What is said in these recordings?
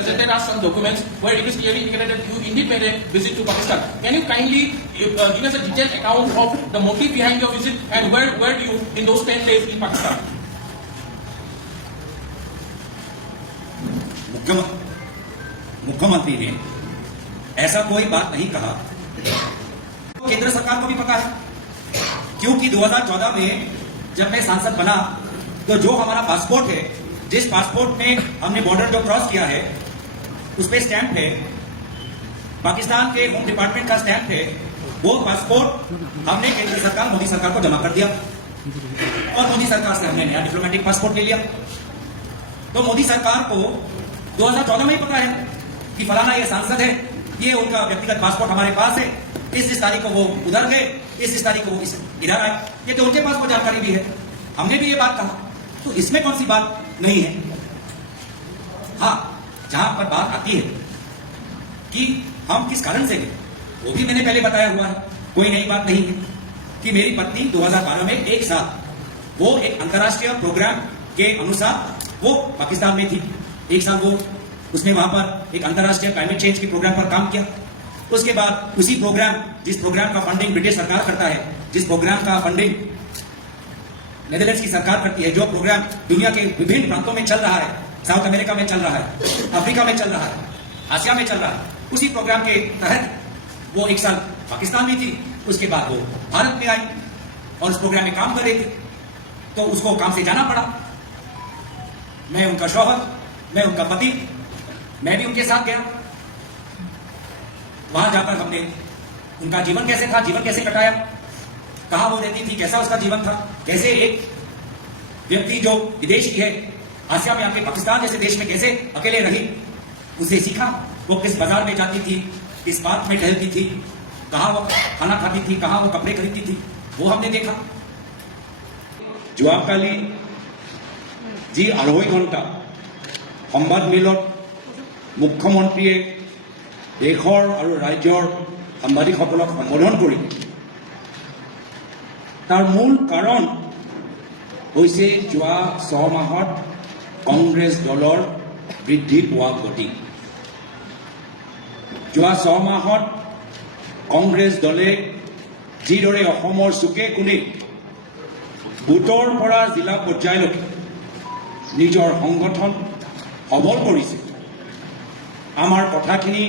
presented us some documents where it is clearly indicated that you indeed made a visit to Pakistan. Can you kindly give us a detailed account of the motive behind your visit and where were you in those 10 days in Pakistan? मुख्यमंत्री ने ऐसा कोई बात नहीं कहा। केंद्र सरकार को भी पता है, क्योंकि 2014 में जब मैं सांसद बना तो जो हमारा पासपोर्ट है, जिस पासपोर्ट में हमने बॉर्डर जो क्रॉस किया है उस पे स्टैंप है, पाकिस्तान के होम डिपार्टमेंट का स्टैंप है, वो पासपोर्ट हमने केंद्र सरकार मोदी सरकार को जमा कर दिया और मोदी सरकार से हमने नया डिप्लोमेटिक पासपोर्ट ले लिया। तो मोदी सरकार को 2014 में ही पता है कि फलाना ये सांसद है, ये उनका व्यक्तिगत पासपोर्ट हमारे पास है, इस तारीख को वो उधर गए, इस तारीख को वो इधर आए, ये तो उनके पास वो जानकारी भी है। हमने भी ये बात कहा, तो इसमें कौन सी बात नहीं है। हाँ, जहां पर बात आती है कि हम किस कारण से गए, वो भी मैंने पहले बताया हुआ है, कोई नई बात नहीं है कि मेरी पत्नी 2012 में एक साल वो एक अंतर्राष्ट्रीय प्रोग्राम के अनुसार वो पाकिस्तान में थी। एक साल वो उसने वहां पर एक अंतर्राष्ट्रीय क्लाइमेट चेंज के प्रोग्राम पर काम किया। उसके बाद उसी प्रोग्राम, जिस प्रोग्राम का फंडिंग ब्रिटिश सरकार करता है, जिस प्रोग्राम का फंडिंग नेदरलैंड्स की सरकार करती है, जो प्रोग्राम दुनिया के विभिन्न प्रांतों में चल रहा है, साउथ अमेरिका में चल रहा है, अफ्रीका में चल रहा है, आसिया में चल रहा है, उसी प्रोग्राम के तहत वो एक साल पाकिस्तान में थी। उसके बाद वो भारत में आई और उस प्रोग्राम में काम कर रही थी, तो उसको काम से जाना पड़ा। मैं उनका शौहर, मैं उनका पति, मैं भी उनके साथ गया। वहां जाकर हमने उनका जीवन कैसे था, जीवन कैसे कटाया, कहां वो रहती थी, कैसा उसका जीवन था, कैसे एक व्यक्ति जो विदेशी है आसिया में आके पाकिस्तान जैसे देश में कैसे अकेले रही, उसे सीखा। वो किस बाजार में जाती थी, किस पार्क में टहलती थी, कहां वो खाना खाती थी, कहां वो कपड़े खरीदती थी, वो हमने देखा। যোৱাকালি যি 2.5 ঘণ্টা সংবাদ মেলত মুখ্যমন্ত্ৰীয়ে দেশৰ আৰু ৰাজ্যৰ সাংবাদিকসকলক সম্বোধন কৰি তাৰ মূল কাৰণ হৈছে যোৱা 6 মাহত কংগ্ৰেছ দলৰ বৃদ্ধি পোৱা গতি। যোৱা 6 মাহত কংগ্ৰেছ দলে যিদৰে অসমৰ চুকে কোণে বুথৰ পৰা জিলা পৰ্যায়লৈকে নিজৰ সংগঠন সবল কৰিছে, আমাৰ কথাখিনি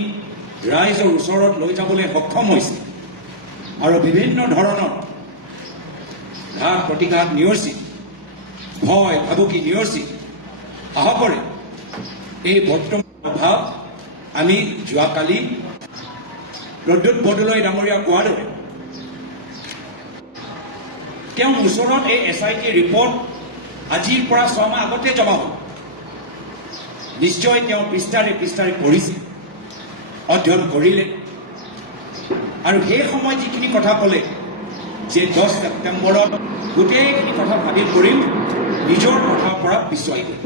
ৰাইজৰ ওচৰত লৈ যাবলৈ সক্ষম হৈছে আৰু বিভিন্ন ধৰণৰ ঘাত প্ৰতিঘাত নিয়ৰ্চি, ভয় ভাবুকি নিয়ৰ্চি সাহসৰে এই বৰ্তমান অভাৱ আমি যোৱাকালি প্ৰদ্যুৎ বৰদলৈ ডাঙৰীয়া কোৱাৰ দৰে তেওঁৰ ওচৰত এই SIT ৰিপৰ্ট আজিৰ পৰা 6 মাহ আগতে জমা হ'ল। নিশ্চয় তেওঁ পৃষ্ঠাৰে পৃষ্ঠাৰে পঢ়িছে, অধ্যয়ন কৰিলে আৰু সেই সময় যিখিনি কথা ক'লে যে 10 ছেপ্টেম্বৰত গোটেইখিনি কথা ভাবি কৰিম, নিজৰ কথাৰ পৰা পিছুৱাই গ'ল।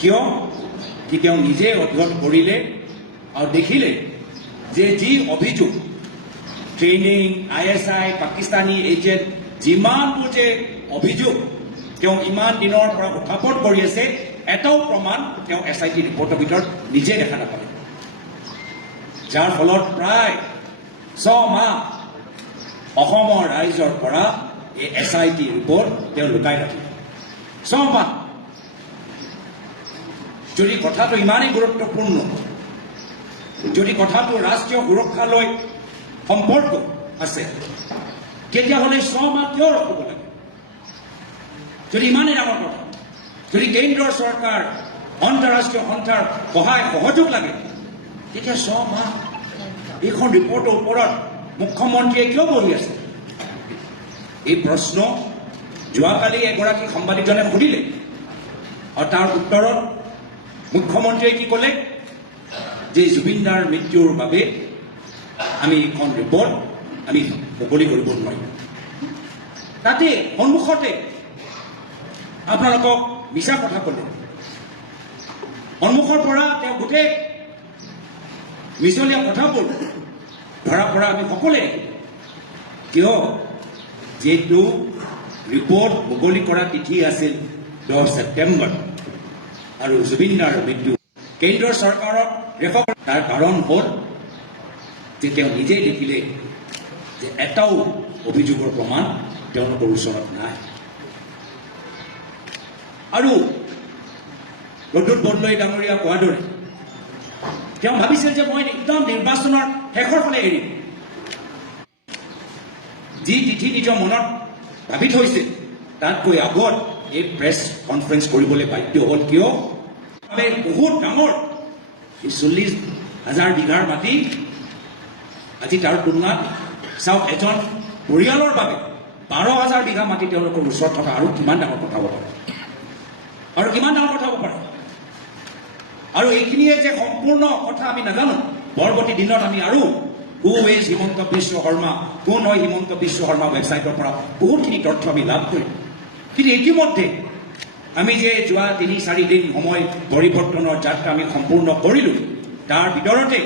কিয় কি তেওঁ নিজে অধ্যয়ন কৰিলে আৰু দেখিলে যে যি অভিযোগ ট্ৰেইনিং, ISI, পাকিস্তানী এজেণ্ট, যিমানবোৰ যে অভিযোগ তেওঁ ইমান দিনৰ পৰা উত্থাপন কৰি আছে, এটাও প্ৰমাণ তেওঁ SIT ৰিপৰ্টৰ ভিতৰত নিজে দেখা নাপালে, যাৰ ফলত প্ৰায় 6 মাহ অসমৰ ৰাইজৰ পৰা এই SIT ৰিপৰ্ট তেওঁ লুকাই ৰাখিলে। 6 মাহ যদি কথাটো ইমানেই গুৰুত্বপূৰ্ণ, যদি কথাটো ৰাষ্ট্ৰীয় সুৰক্ষালৈ সম্পৰ্ক আছে, তেতিয়াহ'লে 6 মাহ কিয় ৰখিব লাগে? যদি ইমানেই ডাঙৰ কথা, যদি কেন্দ্ৰৰ চৰকাৰ আন্তঃৰাষ্ট্ৰীয় সন্থাৰ সহায় সহযোগ লাগে, তেতিয়া 6 মাহ এইখন ৰিপৰ্টৰ ওপৰত মুখ্যমন্ত্ৰীয়ে কিয় বহি আছে? এই প্ৰশ্ন যোৱাকালি এগৰাকী সাংবাদিকজনে সুধিলে আৰু তাৰ উত্তৰত মুখ্যমন্ত্ৰীয়ে কি ক'লে যে জুবিন দাৰ মৃত্যুৰ বাবে আমি এইখন ৰিপৰ্ট আমি মুকলি কৰিব নোৱাৰিম। তাতে সন্মুখতে আপোনালোকক মিছা কথা ক'লে, সন্মুখৰ পৰা তেওঁ গোটেই মিছলীয়া কথাবোৰ ধৰা পৰা আমি সকলোৱে কিয় যিহেতু ৰিপৰ্ট মুকলি কৰা তিথি আছিল 10 ছেপ্টেম্বৰ আৰু জুবিন দাৰ মৃত্যু কেন্দ্ৰৰ চৰকাৰক ৰেফাৰ তাৰ কাৰণ হ'ল যে তেওঁ নিজেই দেখিলে যে এটাও অভিযোগৰ প্ৰমাণ তেওঁলোকৰ ওচৰত নাই। আৰু প্ৰদ্যুৎ বৰদলৈ ডাঙৰীয়া কোৱাৰ দৰে তেওঁ ভাবিছিল যে মই একদম নিৰ্বাচনৰ শেষৰ ফালে এৰিম। যি তিথি নিজৰ মনত ভাবি থৈছে তাতকৈ আগত এই প্ৰেছ কনফাৰেন্স কৰিবলৈ বাধ্য হ'ল। কিয়? বহুত ডাঙৰ 40,000 বিঘাৰ মাটি আজি তাৰ তুলনাত চাওক, এজন পৰিয়ালৰ বাবে 12,000 বিঘা মাটি তেওঁলোকৰ ওচৰত থকা আৰু কিমান ডাঙৰ কথা হ'ব পাৰে, আৰু কিমান ডাঙৰ কথা হ'ব পাৰে। আৰু এইখিনিয়ে যে সম্পূৰ্ণ কথা আমি নাজানো, পৰৱৰ্তী দিনত আমি আৰু হু ইজ হিমন্ত বিশ্ব শৰ্মা, কোন হয় হিমন্ত বিশ্ব শৰ্মা ৱেবছাইটৰ পৰা বহুতখিনি তথ্য আমি লাভ কৰিম। কিন্তু ইতিমধ্যে আমি যে যোৱা 3-4 দিন সময় পৰিৱৰ্তনৰ যাত্ৰা আমি সম্পূৰ্ণ কৰিলোঁ, তাৰ ভিতৰতে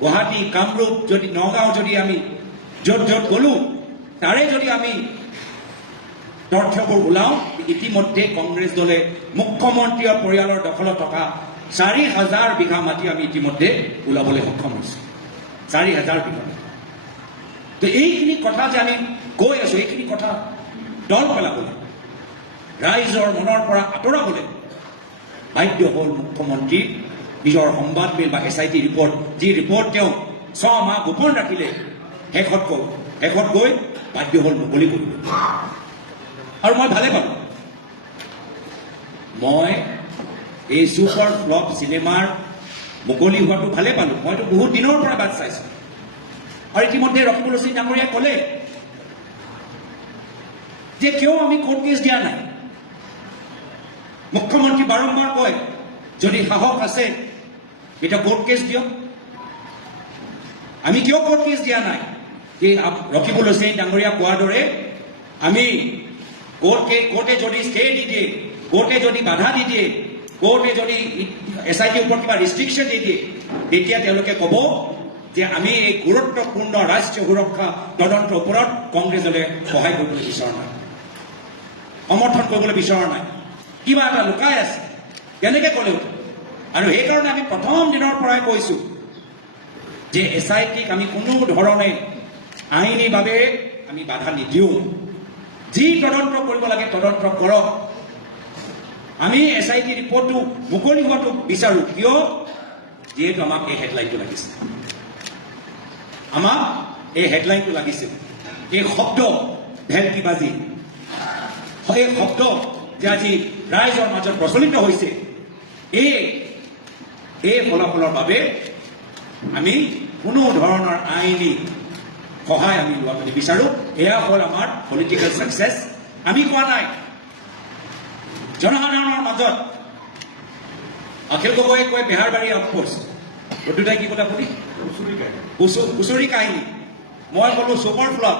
গুৱাহাটী, কামৰূপ, যদি নগাঁও যদি আমি য'ত য'ত গ'লোঁ তাৰে যদি আমি তথ্যবোৰ ওলাওঁ, ইতিমধ্যে কংগ্ৰেছ দলে মুখ্যমন্ত্ৰীৰ পৰিয়ালৰ দখলত থকা 4,000 বিঘা মাটি আমি ইতিমধ্যে ওলাবলৈ সক্ষম হৈছোঁ। 4,000 বিঘা। তো এইখিনি কথা যে আমি কৈ আছোঁ, এইখিনি কথা দল পেলাবলৈ, ৰাইজৰ মনৰ পৰা আঁতৰাবলৈ বাধ্য হ'ল মুখ্যমন্ত্ৰী নিজৰ সংবাদমেল বা SIT ৰিপৰ্ট, যি ৰিপৰ্ট তেওঁ 6 মাহ গোপন ৰাখিলে, শেষত গৈ বাধ্য হ'ল মুকলি কৰিবলৈ। আৰু মই ভালে পালোঁ। মই এই ছুপাৰ ফ্লপ চিনেমাৰ মুকলি হোৱাটো ভালে পালোঁ। মইতো বহুত দিনৰ পৰা বাট চাইছোঁ। আৰু ইতিমধ্যে ৰকিবুল হুছেইন ডাঙৰীয়াই ক'লে যে কিয় আমি কোৰ্ট কেছ দিয়া নাই। মুখ্যমন্ত্ৰী বাৰম্বাৰ কয় যদি সাহস আছে এটা কোৰ্ট কেছ দিয়ক। আমি কিয় কোৰ্ট কেছ দিয়া নাই? যে ৰকিবুল হুছেইন ডাঙৰীয়া কোৱাৰ দৰে আমি কোৰ্টে যদি ষ্টে দি দিয়ে, কোৰ্টে যদি বাধা দি দিয়ে, কোৰ্টে যদি SIT ওপৰত কিবা ৰেষ্ট্ৰিকশ্যন দি দিয়ে, তেতিয়া তেওঁলোকে ক'ব যে আমি এই গুৰুত্বপূৰ্ণ ৰাষ্ট্ৰীয় সুৰক্ষা তদন্তৰ ওপৰত কংগ্ৰেছ দলে সহায় কৰিবলৈ বিচৰা নাই, সমৰ্থন কৰিবলৈ বিচৰা নাই, কিবা এটা লুকাই আছে, তেনেকৈ ক'লেও। আৰু সেইকাৰণে আমি প্ৰথম দিনৰ পৰাই কৈছোঁ যে SITক আমি কোনো ধৰণে আইনীভাৱে আমি বাধা নিদিওঁ। যি তদন্ত কৰিব লাগে তদন্ত কৰক। আমি SIT ৰিপৰ্টটো মুকলি হোৱাটো বিচাৰোঁ। কিয়? যিহেতু আমাক এই হেডলাইনটো লাগিছিল, আমাক এই হেডলাইনটো লাগিছিল। এই শব্দ ভেলকিবাজি, এই শব্দ যে আজি ৰাইজৰ মাজত প্ৰচলিত হৈছে, এই ফলাফলৰ বাবে আমি কোনো ধৰণৰ আইনী সহায় আমি লোৱাটো নিবিচাৰোঁ। এয়া হ'ল আমাৰ পলিটিকেল ছাকচেছ। আমি কোৱা নাই। জনসাধাৰণৰ মাজত অখিল গগৈয়ে কয় বেহাৰবাৰী আউটপোষ্ট, প্ৰদ্যুৎই কি কথা বুলি কুচুৰি কাহিনী, মই ক'লো ছুপাৰ ফ্লপ,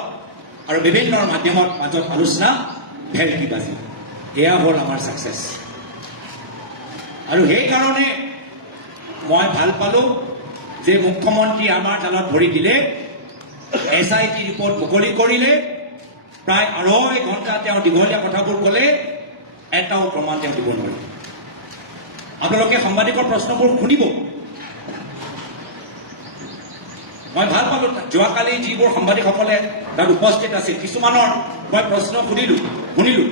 আৰু বিভিন্ন মাধ্যমৰ মাজত আলোচনা ভেলকিবাজি। এয়া হ'ল আমাৰ ছাকচেছ। আৰু সেইকাৰণে মই ভাল পালোঁ যে মুখ্যমন্ত্ৰী আমাৰ জালত ভৰি দিলে, SIT ৰিপৰ্ট মুকলি কৰিলে, প্ৰায় 2.5 ঘণ্টা তেওঁ দীঘলীয়া কথাবোৰ ক'লে, এটাও প্ৰমাণ তেওঁ দিব নোৱাৰিলে। আপোনালোকে সাংবাদিকৰ প্ৰশ্নবোৰ শুনিব। মই ভাল পালোঁ যোৱাকালি যিবোৰ সাংবাদিকসকলে তাত উপস্থিত আছিল, কিছুমানৰ মই প্ৰশ্ন শুনিলোঁ।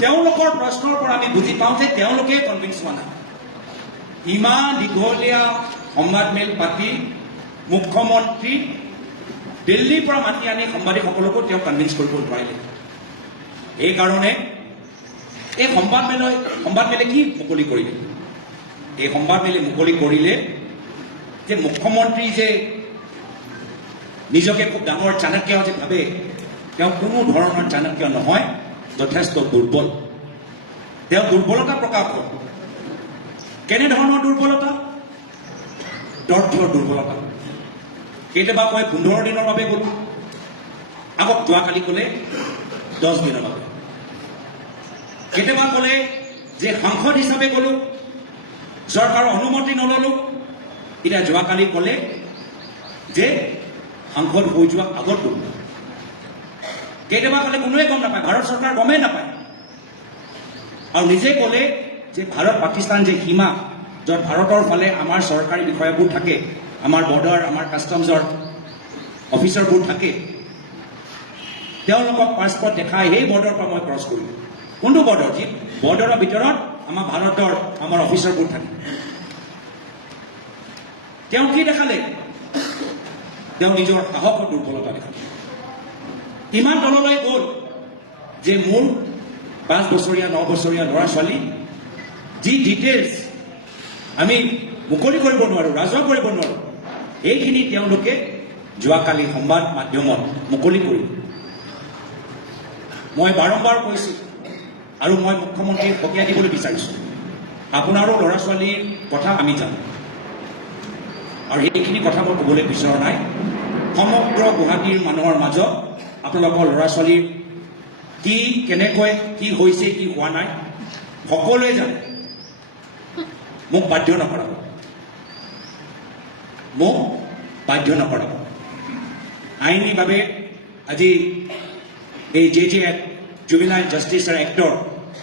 তেওঁলোকৰ প্ৰশ্নৰ পৰা আমি বুজি পাওঁ যে তেওঁলোকে কনভিন্স হোৱা নাই। ইমান দীঘলীয়া সংবাদমেল পাতি মুখ্যমন্ত্ৰী দিল্লীৰ পৰা মাতি আনি সাংবাদিকসকলকো তেওঁ কনভিন্স কৰিব নোৱাৰিলে। এইকাৰণে এই সংবাদমেলে কি মুকলি কৰিলে? এই সংবাদমেলে মুকলি কৰিলে যে মুখ্যমন্ত্ৰী যে নিজকে খুব ডাঙৰ চাণক্য যে ভাবে, তেওঁ কোনো ধৰণৰ চাণক্য নহয়, যথেষ্ট দুৰ্বল। তেওঁ দুৰ্বলতা প্ৰকাশ হ'ল। কেনেধৰণৰ দুৰ্বলতা? তথ্যৰ দুৰ্বলতা। কেতিয়াবা কয় 15 দিনৰ বাবে গ'লোঁ, আকৌ যোৱাকালি ক'লে 10 দিনৰ বাবে। কেতিয়াবা ক'লে যে সাংসদ হিচাপে গ'লোঁ, চৰকাৰৰ অনুমতি নল'লোঁ, এতিয়া যোৱাকালি ক'লে যে সাংসদ হৈ যোৱাৰ আগত গ'লোঁ। কেতিয়াবা ক'লে কোনোৱে গম নাপায়, ভাৰত চৰকাৰ গমেই নাপায়। আৰু নিজে ক'লে যে ভাৰত পাকিস্তান যে সীমা য'ত ভাৰতৰ ফালে আমাৰ চৰকাৰী বিষয়াবোৰ থাকে, আমাৰ বৰ্ডাৰ, আমাৰ কাষ্টমছৰ অফিচাৰবোৰ থাকে, তেওঁলোকক পাছপৰ্ট দেখাই সেই বৰ্ডাৰৰ পৰা মই ক্ৰছ কৰিলোঁ। কোনটো বৰ্ডাৰ? যি বৰ্ডাৰৰ ভিতৰত আমাৰ ভাৰতৰ আমাৰ অফিচাৰবোৰ থাকে। তেওঁ কি দেখালে? তেওঁ নিজৰ সাহসৰ দুৰ্বলতা দেখালে। ইমান তললৈ গ'ল যে মোৰ 5 বছৰীয়া 9 বছৰীয়া ল'ৰা ছোৱালী যি ডিটেইলছ আমি মুকলি কৰিব নোৱাৰোঁ, ৰাজহুৱা কৰিব নোৱাৰোঁ, এইখিনি তেওঁলোকে যোৱাকালি সংবাদ মাধ্যমত মুকলি কৰিলে। মই বাৰম্বাৰ কৈছোঁ আৰু মই মুখ্যমন্ত্ৰীক সকীয়াই দিবলৈ বিচাৰিছোঁ, আপোনাৰো ল'ৰা ছোৱালীৰ কথা আমি জানো আৰু সেইখিনি কথা মই ক'বলৈ বিচৰা নাই। সমগ্ৰ গুৱাহাটীৰ মানুহৰ মাজত আপোনালোকৰ ল'ৰা ছোৱালীৰ কি কেনেকৈ কি হৈছে কি হোৱা নাই সকলোৱে জানে। মোক বাধ্য নকৰাব, মোক বাধ্য নকৰাব। আইনীভাৱে আজি এই JJ জুবিনাইল জাষ্টিছ এক্টৰ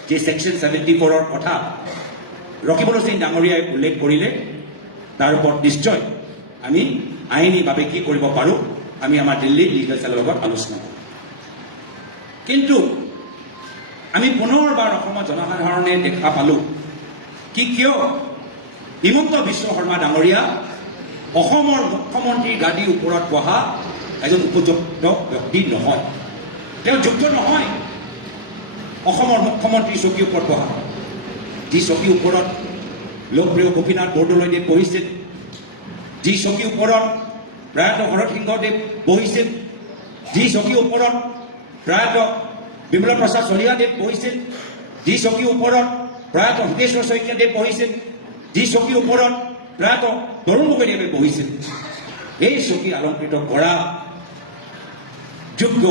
যে ছেকশ্যন 74ৰ কথা ৰকিবুল হুছেইন ডাঙৰীয়াই উল্লেখ কৰিলে, তাৰ ওপৰত নিশ্চয় আমি আইনীভাৱে কি কৰিব পাৰোঁ আমি আমাৰ দিল্লী লিগেল চেলৰ লগত আলোচনা কৰোঁ। কিন্তু আমি পুনৰবাৰ অসমৰ জনসাধাৰণে দেখা পালোঁ কি কিয় হিমন্ত বিশ্ব শৰ্মা ডাঙৰীয়া অসমৰ মুখ্যমন্ত্ৰীৰ গাদীৰ ওপৰত বহা এজন উপযুক্ত ব্যক্তি নহয়। তেওঁ যোগ্য নহয় অসমৰ মুখ্যমন্ত্ৰীৰ চকীৰ ওপৰত বহা। যি চকীৰ ওপৰত লোকপ্ৰিয় গোপীনাথ বৰদলৈদেৱ বহিছিল, যি চকীৰ ওপৰত প্ৰয়াত শৰৎ সিংহদেৱ বহিছিল, যি চকীৰ ওপৰত প্ৰয়াত বিমলা প্ৰসাদ চলিহাদেৱ বহিছিল, যি চকীৰ ওপৰত প্ৰয়াত হিতেশ্বৰ শইকীয়াদেৱ বহিছিল, যি চকীৰ ওপৰত প্ৰয়াত তৰুণ গগৈদেৱে বহিছিল, এই চকী অলংকৃত কৰা যোগ্য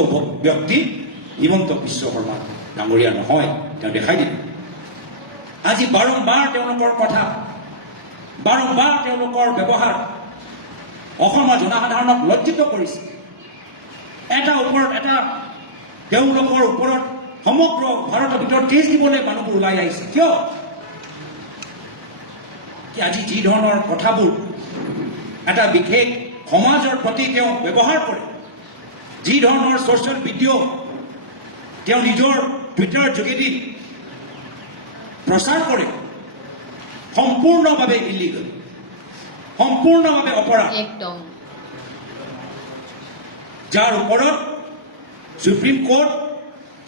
ব্যক্তি হিমন্ত বিশ্ব শৰ্মা ডাঙৰীয়া নহয়। তেওঁ দেখাই দিলে। আজি বাৰম্বাৰ তেওঁলোকৰ কথা, বাৰম্বাৰ তেওঁলোকৰ ব্যৱহাৰ অসমৰ জনসাধাৰণক লজ্জিত কৰিছে। এটা ওপৰত এটা তেওঁলোকৰ ওপৰত সমগ্ৰ ভাৰতৰ ভিতৰত কেছ দিবলৈ মানুহবোৰ ওলাই আহিছে। কিয়? কি আজি যি ধৰণৰ কথাবোৰ এটা বিশেষ সমাজৰ প্ৰতি তেওঁ ব্যৱহাৰ কৰে, যি ধৰণৰ ছ'চিয়েল ভিডিঅ' তেওঁ নিজৰ টুইটাৰৰ যোগেদি প্ৰচাৰ কৰে, সম্পূৰ্ণভাৱে ইলিগেল, সম্পূৰ্ণভাৱে অপৰাধ, যাৰ ওপৰত সুপ্ৰিম কোৰ্ট,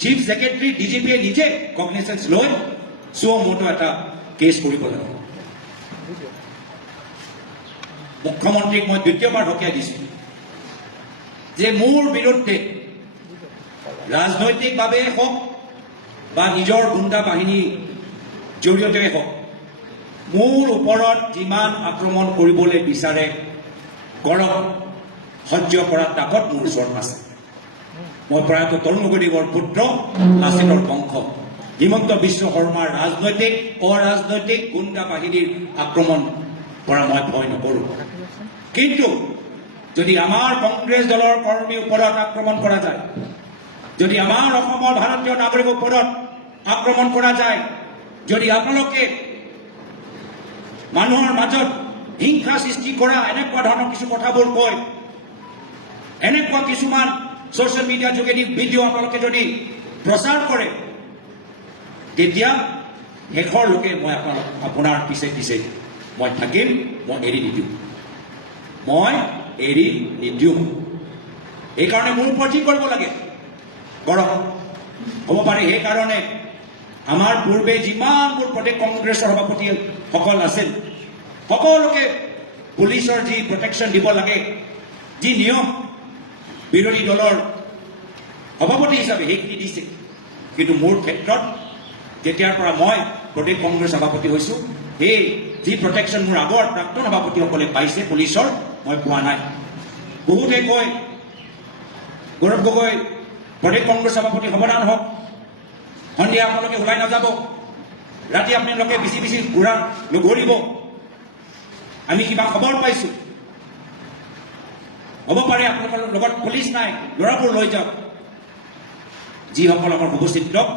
চিফ ছেক্ৰেটাৰী, DGPয়ে নিজে কগনিচেঞ্চ লৈ চুমোটো এটা কেছ কৰিব লাগে। মুখ্যমন্ত্ৰীক মই দ্বিতীয়বাৰ সকীয়াই দিছোঁ যে মোৰ বিৰুদ্ধে ৰাজনৈতিকভাৱে হওক বা নিজৰ গুণ্ডা বাহিনীৰ জৰিয়তে হওক মোৰ ওপৰত যিমান আক্ৰমণ কৰিবলৈ বিচাৰে কৰক, সহ্য কৰাৰ তাকত মোৰ ওচৰত আছে। মই প্ৰয়াত তৰুণ গগৈদেৱৰ পুত্ৰ, লাচিতৰ বংশ, হিমন্ত বিশ্ব শৰ্মাৰ ৰাজনৈতিক অৰাজনৈতিক গুণ্ডা বাহিনীৰ আক্ৰমণ পৰা মই ভয় নকৰোঁ। কিন্তু যদি আমাৰ কংগ্ৰেছ দলৰ কৰ্মীৰ ওপৰত আক্ৰমণ কৰা যায়, যদি আমাৰ অসমৰ ভাৰতীয় নাগৰিকৰ ওপৰত আক্ৰমণ কৰা যায়, যদি আপোনালোকে মানুহৰ মাজত হিংসা সৃষ্টি কৰা এনেকুৱা ধৰণৰ কিছু কথাবোৰ কয়, এনেকুৱা কিছুমান ছ'চিয়েল মিডিয়াৰ যোগেদি ভিডিঅ' আপোনালোকে যদি প্ৰচাৰ কৰে, তেতিয়া শেষৰলৈকে মই আপোনাৰ পিছে পিছে মই থাকিম, মই এৰি নিদিওঁ, মই এৰি নিদিওঁ। এইকাৰণে মোৰ ওপৰত যি কৰিব লাগে কৰক। হ'ব পাৰে সেইকাৰণে আমাৰ পূৰ্বে যিমানবোৰ প্ৰদেশ কংগ্ৰেছৰ সভাপতিসকল আছিল, সকলোকে পুলিচৰ যি প্ৰটেকশ্যন দিব লাগে, যি নিয়ম বিৰোধী দলৰ সভাপতি হিচাপে সেইখিনি দিছে। কিন্তু মোৰ ক্ষেত্ৰত যেতিয়াৰ পৰা মই প্ৰদেশ কংগ্ৰেছ সভাপতি হৈছোঁ, সেই যি প্ৰটেকশ্যন মোৰ আগৰ প্ৰাক্তন সভাপতিসকলে পাইছে পুলিচৰ, মই পোৱা নাই। বহুতে কয় গৌৰৱ গগৈ প্ৰদেশ কংগ্ৰেছ সভাপতি সাৱধান হওক, সন্ধিয়া আপোনালোকে ওলাই নাযাব, ৰাতি আপোনালোকে বিচি বিচি নুঘূৰিব, আমি কিবা খবৰ পাইছোঁ, হ'ব পাৰে আপোনালোকৰ লগত পুলিচ নাই, ল'ৰাবোৰ লৈ যাওক। যিসকল আমাৰ শুভচিন্তক,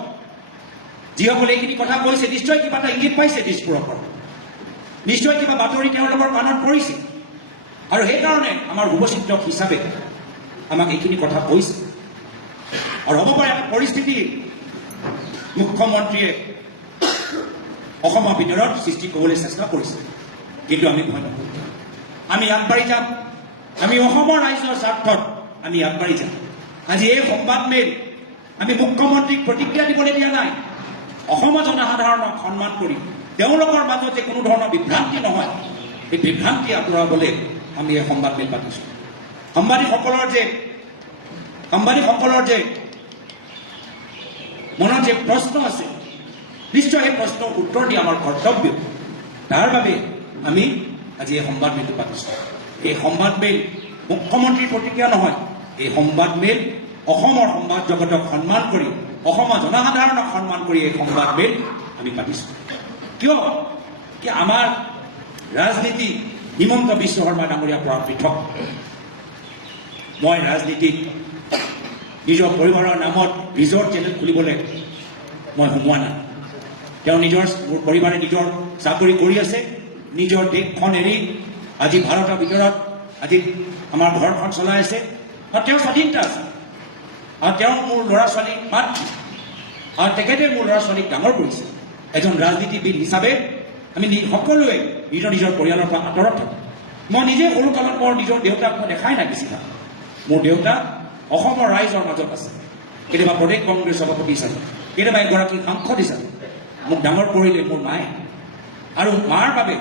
যিসকলে এইখিনি কথা কৈছে, নিশ্চয় কিবা এটা ইংগিত পাইছে দিছপুৰৰ পৰা। নিশ্চয় কিবা বাতৰি তেওঁলোকৰ কাণত পৰিছে আৰু সেইকাৰণে আমাৰ শুভচিন্তক হিচাপে আমাক এইখিনি কথা কৈছে আৰু হ'ব পাৰে এটা পৰিস্থিতি মুখ্যমন্ত্ৰীয়ে অসমৰ ভিতৰত সৃষ্টি কৰিবলৈ চেষ্টা কৰিছে কিন্তু আমি ভয় নকৰোঁ আমি আগবাঢ়ি যাম আমি অসমৰ ৰাইজৰ স্বাৰ্থত আমি আগবাঢ়ি যাম আজি এই সংবাদমেল আমি মুখ্যমন্ত্ৰীক প্ৰতিক্ৰিয়া দিবলৈ দিয়া নাই অসমৰ জনসাধাৰণক সন্মান কৰি তেওঁলোকৰ মাজত যে কোনো ধৰণৰ বিভ্ৰান্তি নহয় এই বিভ্ৰান্তি আঁতৰাবলৈ আমি এই সংবাদমেল পাতিছোঁ সাংবাদিকসকলৰ যে মনত যে প্ৰশ্ন আছে নিশ্চয় সেই প্ৰশ্নৰ উত্তৰ দিয়া আমাৰ কৰ্তব্য তাৰ বাবে আমি আজি এই সংবাদমেলটো পাতিছোঁ এই সংবাদমেল মুখ্যমন্ত্ৰীৰ প্ৰতিক্ৰিয়া নহয় এই সংবাদমেল অসমৰ সংবাদ জগতক সন্মান কৰি অসমৰ জনসাধাৰণক সন্মান কৰি এই সংবাদমেল আমি পাতিছোঁ কিয় কি আমাৰ ৰাজনীতি হিমন্ত বিশ্ব শৰ্মা ডাঙৰীয়াৰ পৰা পৃথক মই ৰাজনীতিত নিজৰ পৰিবাৰৰ নামত ৰিজৰ্ট চেনেল খুলিবলৈ মই সোমোৱা নাই তেওঁ মোৰ পৰিবাৰে নিজৰ চাকৰি কৰি আছে নিজৰ দেশখন এৰি আজি ভাৰতৰ ভিতৰত আজি আমাৰ ঘৰখন চলাই আছে আৰু তেওঁৰ স্বাধীনতা আছে আৰু তেওঁ মোৰ ল'ৰা ছোৱালীক মাতৃ আৰু তেখেতে মোৰ ল'ৰা ছোৱালীক ডাঙৰ কৰিছে এজন ৰাজনীতিবিদ হিচাপে আমি সকলোৱে নিজৰ পৰিয়ালৰ পৰা আঁতৰত থাকোঁ মই নিজে সৰুকালত মোৰ নিজৰ দেউতাক মই দেখাই নাই বেছিভাগ মোৰ দেউতা অসমৰ ৰাইজৰ মাজত আছে কেতিয়াবা প্ৰদেশ কংগ্ৰেছ সভাপতি হিচাপে কেতিয়াবা এগৰাকী সাংসদ হিচাপে মোক ডাঙৰ কৰিলে মোৰ মায়ে আৰু মাৰ বাবে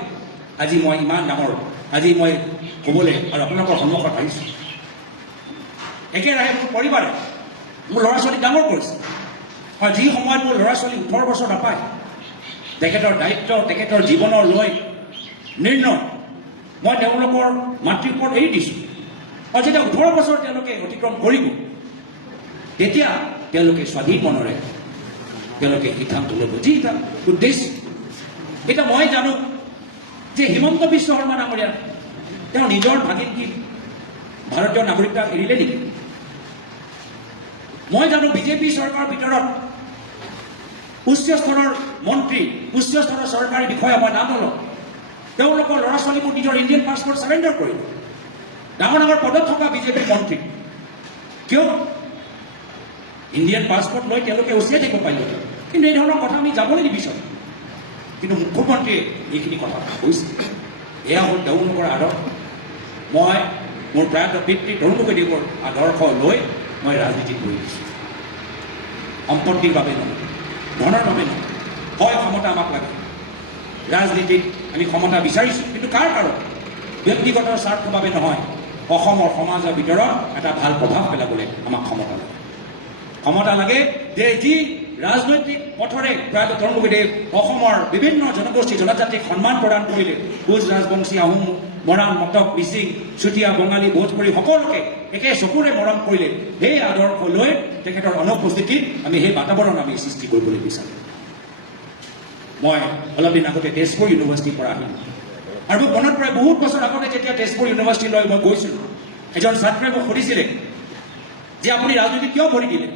আজি মই ইমান ডাঙৰ আজি মই ক'বলৈ আৰু আপোনালোকৰ সন্মুখত আহিছোঁ একেৰাহে মোৰ পৰিবাৰে মোৰ ল'ৰা ছোৱালীক ডাঙৰ কৰিছে আৰু যি সময়ত মোৰ ল'ৰা ছোৱালী 18 বছৰ নাপায় তেখেতৰ দায়িত্ব তেখেতৰ জীৱনৰ লৈ নিৰ্ণয় মই তেওঁলোকৰ মাতৃৰ ওপৰত এৰি দিছোঁ আৰু যেতিয়া 18 বছৰ তেওঁলোকে অতিক্ৰম কৰিব তেতিয়া তেওঁলোকে স্বাধীন মনেৰে তেওঁলোকে সিদ্ধান্ত ল'ব যি এটা উদ্দেশ্য এতিয়া মই জানো যে হিমন্ত বিশ্ব শৰ্মা ডাঙৰীয়া তেওঁ নিজৰ ভাগিনকি ভাৰতীয় নাগৰিকতা এৰিলে নেকি মই জানো বিজেপি চৰকাৰৰ ভিতৰত উচ্চ স্তৰৰ মন্ত্ৰী উচ্চ স্তৰৰ চৰকাৰী বিষয়া মই নাম নলওঁ তেওঁলোকৰ ল'ৰা ছোৱালীবোৰ নিজৰ ইণ্ডিয়ান পাছপৰ্ট চাৰেণ্ডাৰ কৰিলে ডাঙৰ ডাঙৰ পদত থকা বিজেপিৰ মন্ত্ৰী কিয় ইণ্ডিয়ান পাছপৰ্ট লৈ তেওঁলোকে উচিয়াই থাকিব পাৰিলে কিন্তু এই ধৰণৰ কথা আমি যাবলৈ নিবিচাৰোঁ কিন্তু মুখ্যমন্ত্ৰীয়ে এইখিনি কথা কৈছে এয়া হ'ল তেওঁলোকৰ আদৰ্শ মই মোৰ প্ৰয়াত পিতৃ তৰুণ গগৈদেৱৰ আদৰ্শ লৈ মই ৰাজনীতিত কৰি দিছোঁ সম্পত্তিৰ বাবে নহয় ধনৰ বাবে নহয় হয় ক্ষমতা আমাক লাগে ৰাজনীতিত আমি ক্ষমতা বিচাৰিছোঁ কিন্তু কাৰ কাৰণ ব্যক্তিগত স্বাৰ্থৰ বাবে নহয় অসমৰ সমাজৰ ভিতৰত এটা ভাল প্ৰভাৱ পেলাবলৈ আমাক ক্ষমতা লাগে যে যি ৰাজনৈতিক পথৰে প্ৰয়াত তৰুণ গগৈদেৱ অসমৰ বিভিন্ন জনগোষ্ঠী জনজাতিক সন্মান প্ৰদান কৰিলে কোচ ৰাজবংশী আহোম মৰাণ মটক মিচিং চুতীয়া বঙালী ভোজপুৰী সকলোকে একে চকুৰে মৰম কৰিলে সেই আদৰ্শ লৈ তেখেতৰ অনুপস্থিতিত আমি সেই বাতাবৰণ আমি সৃষ্টি কৰিবলৈ বিচাৰোঁ মই অলপ দিন আগতে তেজপুৰ ইউনিভাৰ্চিটিৰ পৰা আহিলোঁ আৰু মোক মনত পৰে বহুত বছৰ আগতে যেতিয়া তেজপুৰ ইউনিভাৰ্চিটিলৈ মই গৈছিলোঁ এজন ছাত্ৰই মোক সুধিছিলে যে আপুনি ৰাজনীতিত কিয় ভৰি দিলে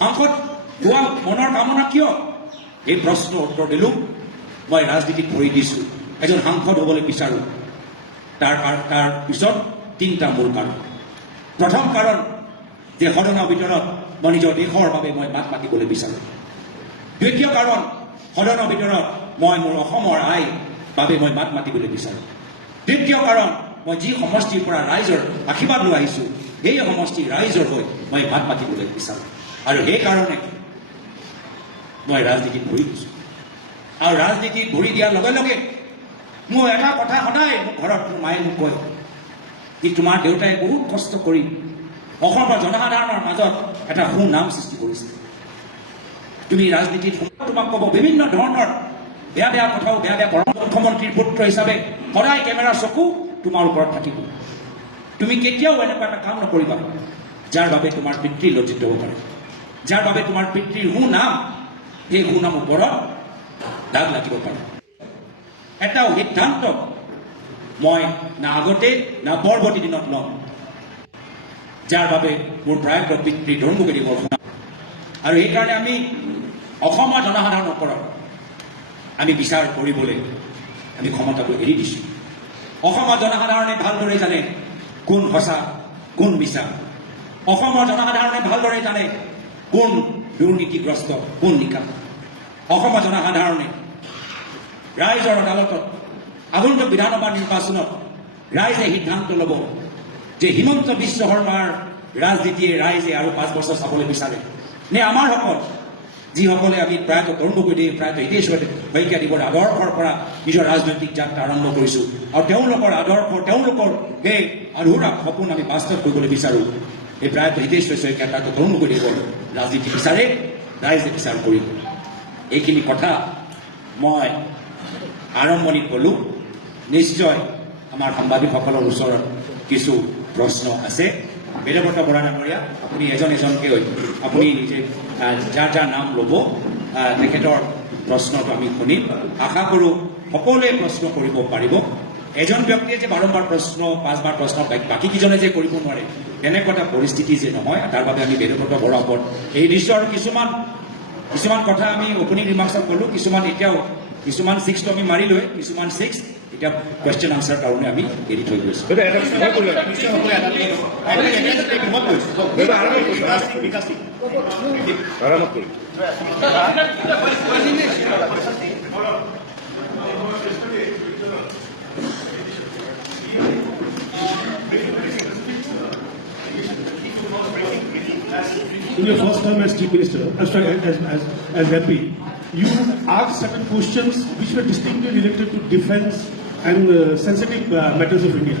সাংসদ হোৱা মনৰ কামনা কিয় এই প্ৰশ্নৰ উত্তৰ দিলোঁ মই ৰাজনীতিত ভৰি দিছোঁ এজন সাংসদ হ'বলৈ বিচাৰোঁ তাৰ পিছত 3টা মূল কাৰণ প্ৰথম কাৰণ যে সদনৰ ভিতৰত মই নিজৰ দেশৰ বাবে মই মাত মাতিবলৈ বিচাৰোঁ দ্বিতীয় কাৰণ সদনৰ ভিতৰত মই মোৰ অসমৰ আইৰ বাবে মই মাত মাতিবলৈ বিচাৰোঁ তৃতীয় কাৰণ মই যি সমষ্টিৰ পৰা ৰাইজৰ আশীৰ্বাদ লৈ আহিছোঁ সেই সমষ্টিৰ ৰাইজৰ হৈ মই মাত মাতিবলৈ বিচাৰোঁ আৰু সেইকাৰণে মই ৰাজনীতিত ভৰি দিছোঁ আৰু ৰাজনীতিত ভৰি দিয়াৰ লগে লগে মোৰ এটা কথা সদায় মোৰ ঘৰত মোৰ মায়ে মোক কয় যে তোমাৰ দেউতাই বহুত কষ্ট কৰি অসমৰ জনসাধাৰণৰ মাজত এটা সুনাম সৃষ্টি কৰিছে তুমি ৰাজনীতিত তোমাক ক'ব বিভিন্ন ধৰণৰ বেয়া বেয়া কথাও বেয়া বেয়া মুখ্যমন্ত্ৰীৰ পুত্ৰ হিচাপে সদায় কেমেৰাৰ চকু তোমাৰ ওপৰত থাকিব তুমি কেতিয়াও এনেকুৱা এটা কাম নকৰিবা যাৰ বাবে তোমাৰ পিতৃ লজ্জিত হ'ব পাৰে যাৰ বাবে তোমাৰ পিতৃৰ সুনাম সেই সুনাম ওপৰত দাগ লাগিব পাৰে এটাও সিদ্ধান্ত মই না আগতে না পৰৱৰ্তী দিনত ল'ম যাৰ বাবে মোৰ প্ৰয়াত পিতৃ তৰুণ গগৈদেৱৰ সুনাম আৰু এইকাৰণে আমি অসমৰ জনসাধাৰণৰ ওপৰত আমি বিচাৰ কৰিবলৈ আমি ক্ষমতাটো এৰি দিছোঁ। অসমৰ জনসাধাৰণে ভালদৰে জানে কোন সঁচা কোন মিছা। অসমৰ জনসাধাৰণে ভালদৰে জানে কোন দুৰ্নীতিগ্ৰস্ত কোন নিকা। অসমৰ জনসাধাৰণে ৰাইজৰ আদালতত আগন্তুক বিধানসভা নিৰ্বাচনত ৰাইজে সিদ্ধান্ত ল'ব যে হিমন্ত বিশ্ব শৰ্মাৰ ৰাজনীতিয়ে ৰাইজে আৰু 5 বছৰ চাবলৈ বিচাৰে নে আমাৰ সকল যিসকলে আমি প্ৰায়তঃ তৰুণ গগৈ প্ৰায়তঃ হিতেশ শইকীয়াদেৱৰ আদৰ্শৰ পৰা নিজৰ ৰাজনৈতিক যাত্ৰা আৰম্ভ কৰিছোঁ আৰু তেওঁলোকৰ আদৰ্শ তেওঁলোকৰ সেই আধৰুৱা সপোন আমি বাস্তৱ কৰিবলৈ বিচাৰোঁ। এই প্ৰায়তঃ হিতেশ শইকীয়া প্ৰায়তঃ তৰুণ গগৈদেৱৰ ৰাজনীতি বিচাৰে ৰাইজে বিচাৰ কৰিব। এইখিনি কথা মই আৰম্ভণিত ক'লোঁ। নিশ্চয় আমাৰ সাংবাদিকসকলৰ ওচৰত কিছু প্ৰশ্ন আছে। বেদব্ৰত বৰা ডাঙৰীয়া, আপুনি এজন এজনকৈ আপুনি নিজে যাৰ যাৰ নাম ল'ব তেখেতৰ প্ৰশ্নটো আমি শুনিম। আশা কৰোঁ সকলোৱে প্ৰশ্ন কৰিব পাৰিব। এজন ব্যক্তিয়ে যে বাৰম্বাৰ প্ৰশ্ন 5বাৰ প্ৰশ্ন বাকীকেইজনে যে কৰিব নোৱাৰে তেনেকুৱা এটা পৰিস্থিতি যে নহয়, তাৰ বাবে আমি বেদব্ৰত বৰাৰ ওপৰত এই দৃশ্য আৰু কিছুমান কথা আমি অপেনিং ৰিমাৰ্কছত ক'লোঁ। কিছুমান 6টো আমি মাৰিলোৱে, কিছুমান 6 এতিয়া কুৱেশ্যন আনচাৰ কাৰণে আমি এৰি থৈ গৈছোঁ। In your first term as Chief Minister, as MP, you asked certain questions which were distinctly related to defense and sensitive matters of India.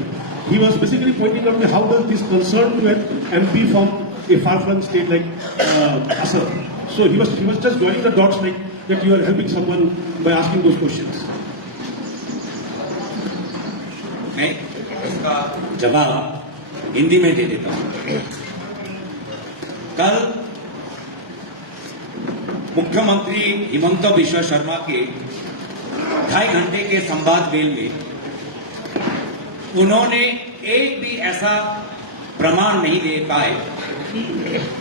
He was basically pointing out how does this concern to an MP from a far-flung state like Assam. So he was just joining the dots like that you are helping someone by asking those questions. मैं इसका जवाब हिंदी में दे देता हूँ। कल मुख्यमंत्री हिमंत बिश्व शर्मा के 2.5 घंटे के संवाद मेल में उन्होंने एक भी ऐसा प्रमाण नहीं दे पाए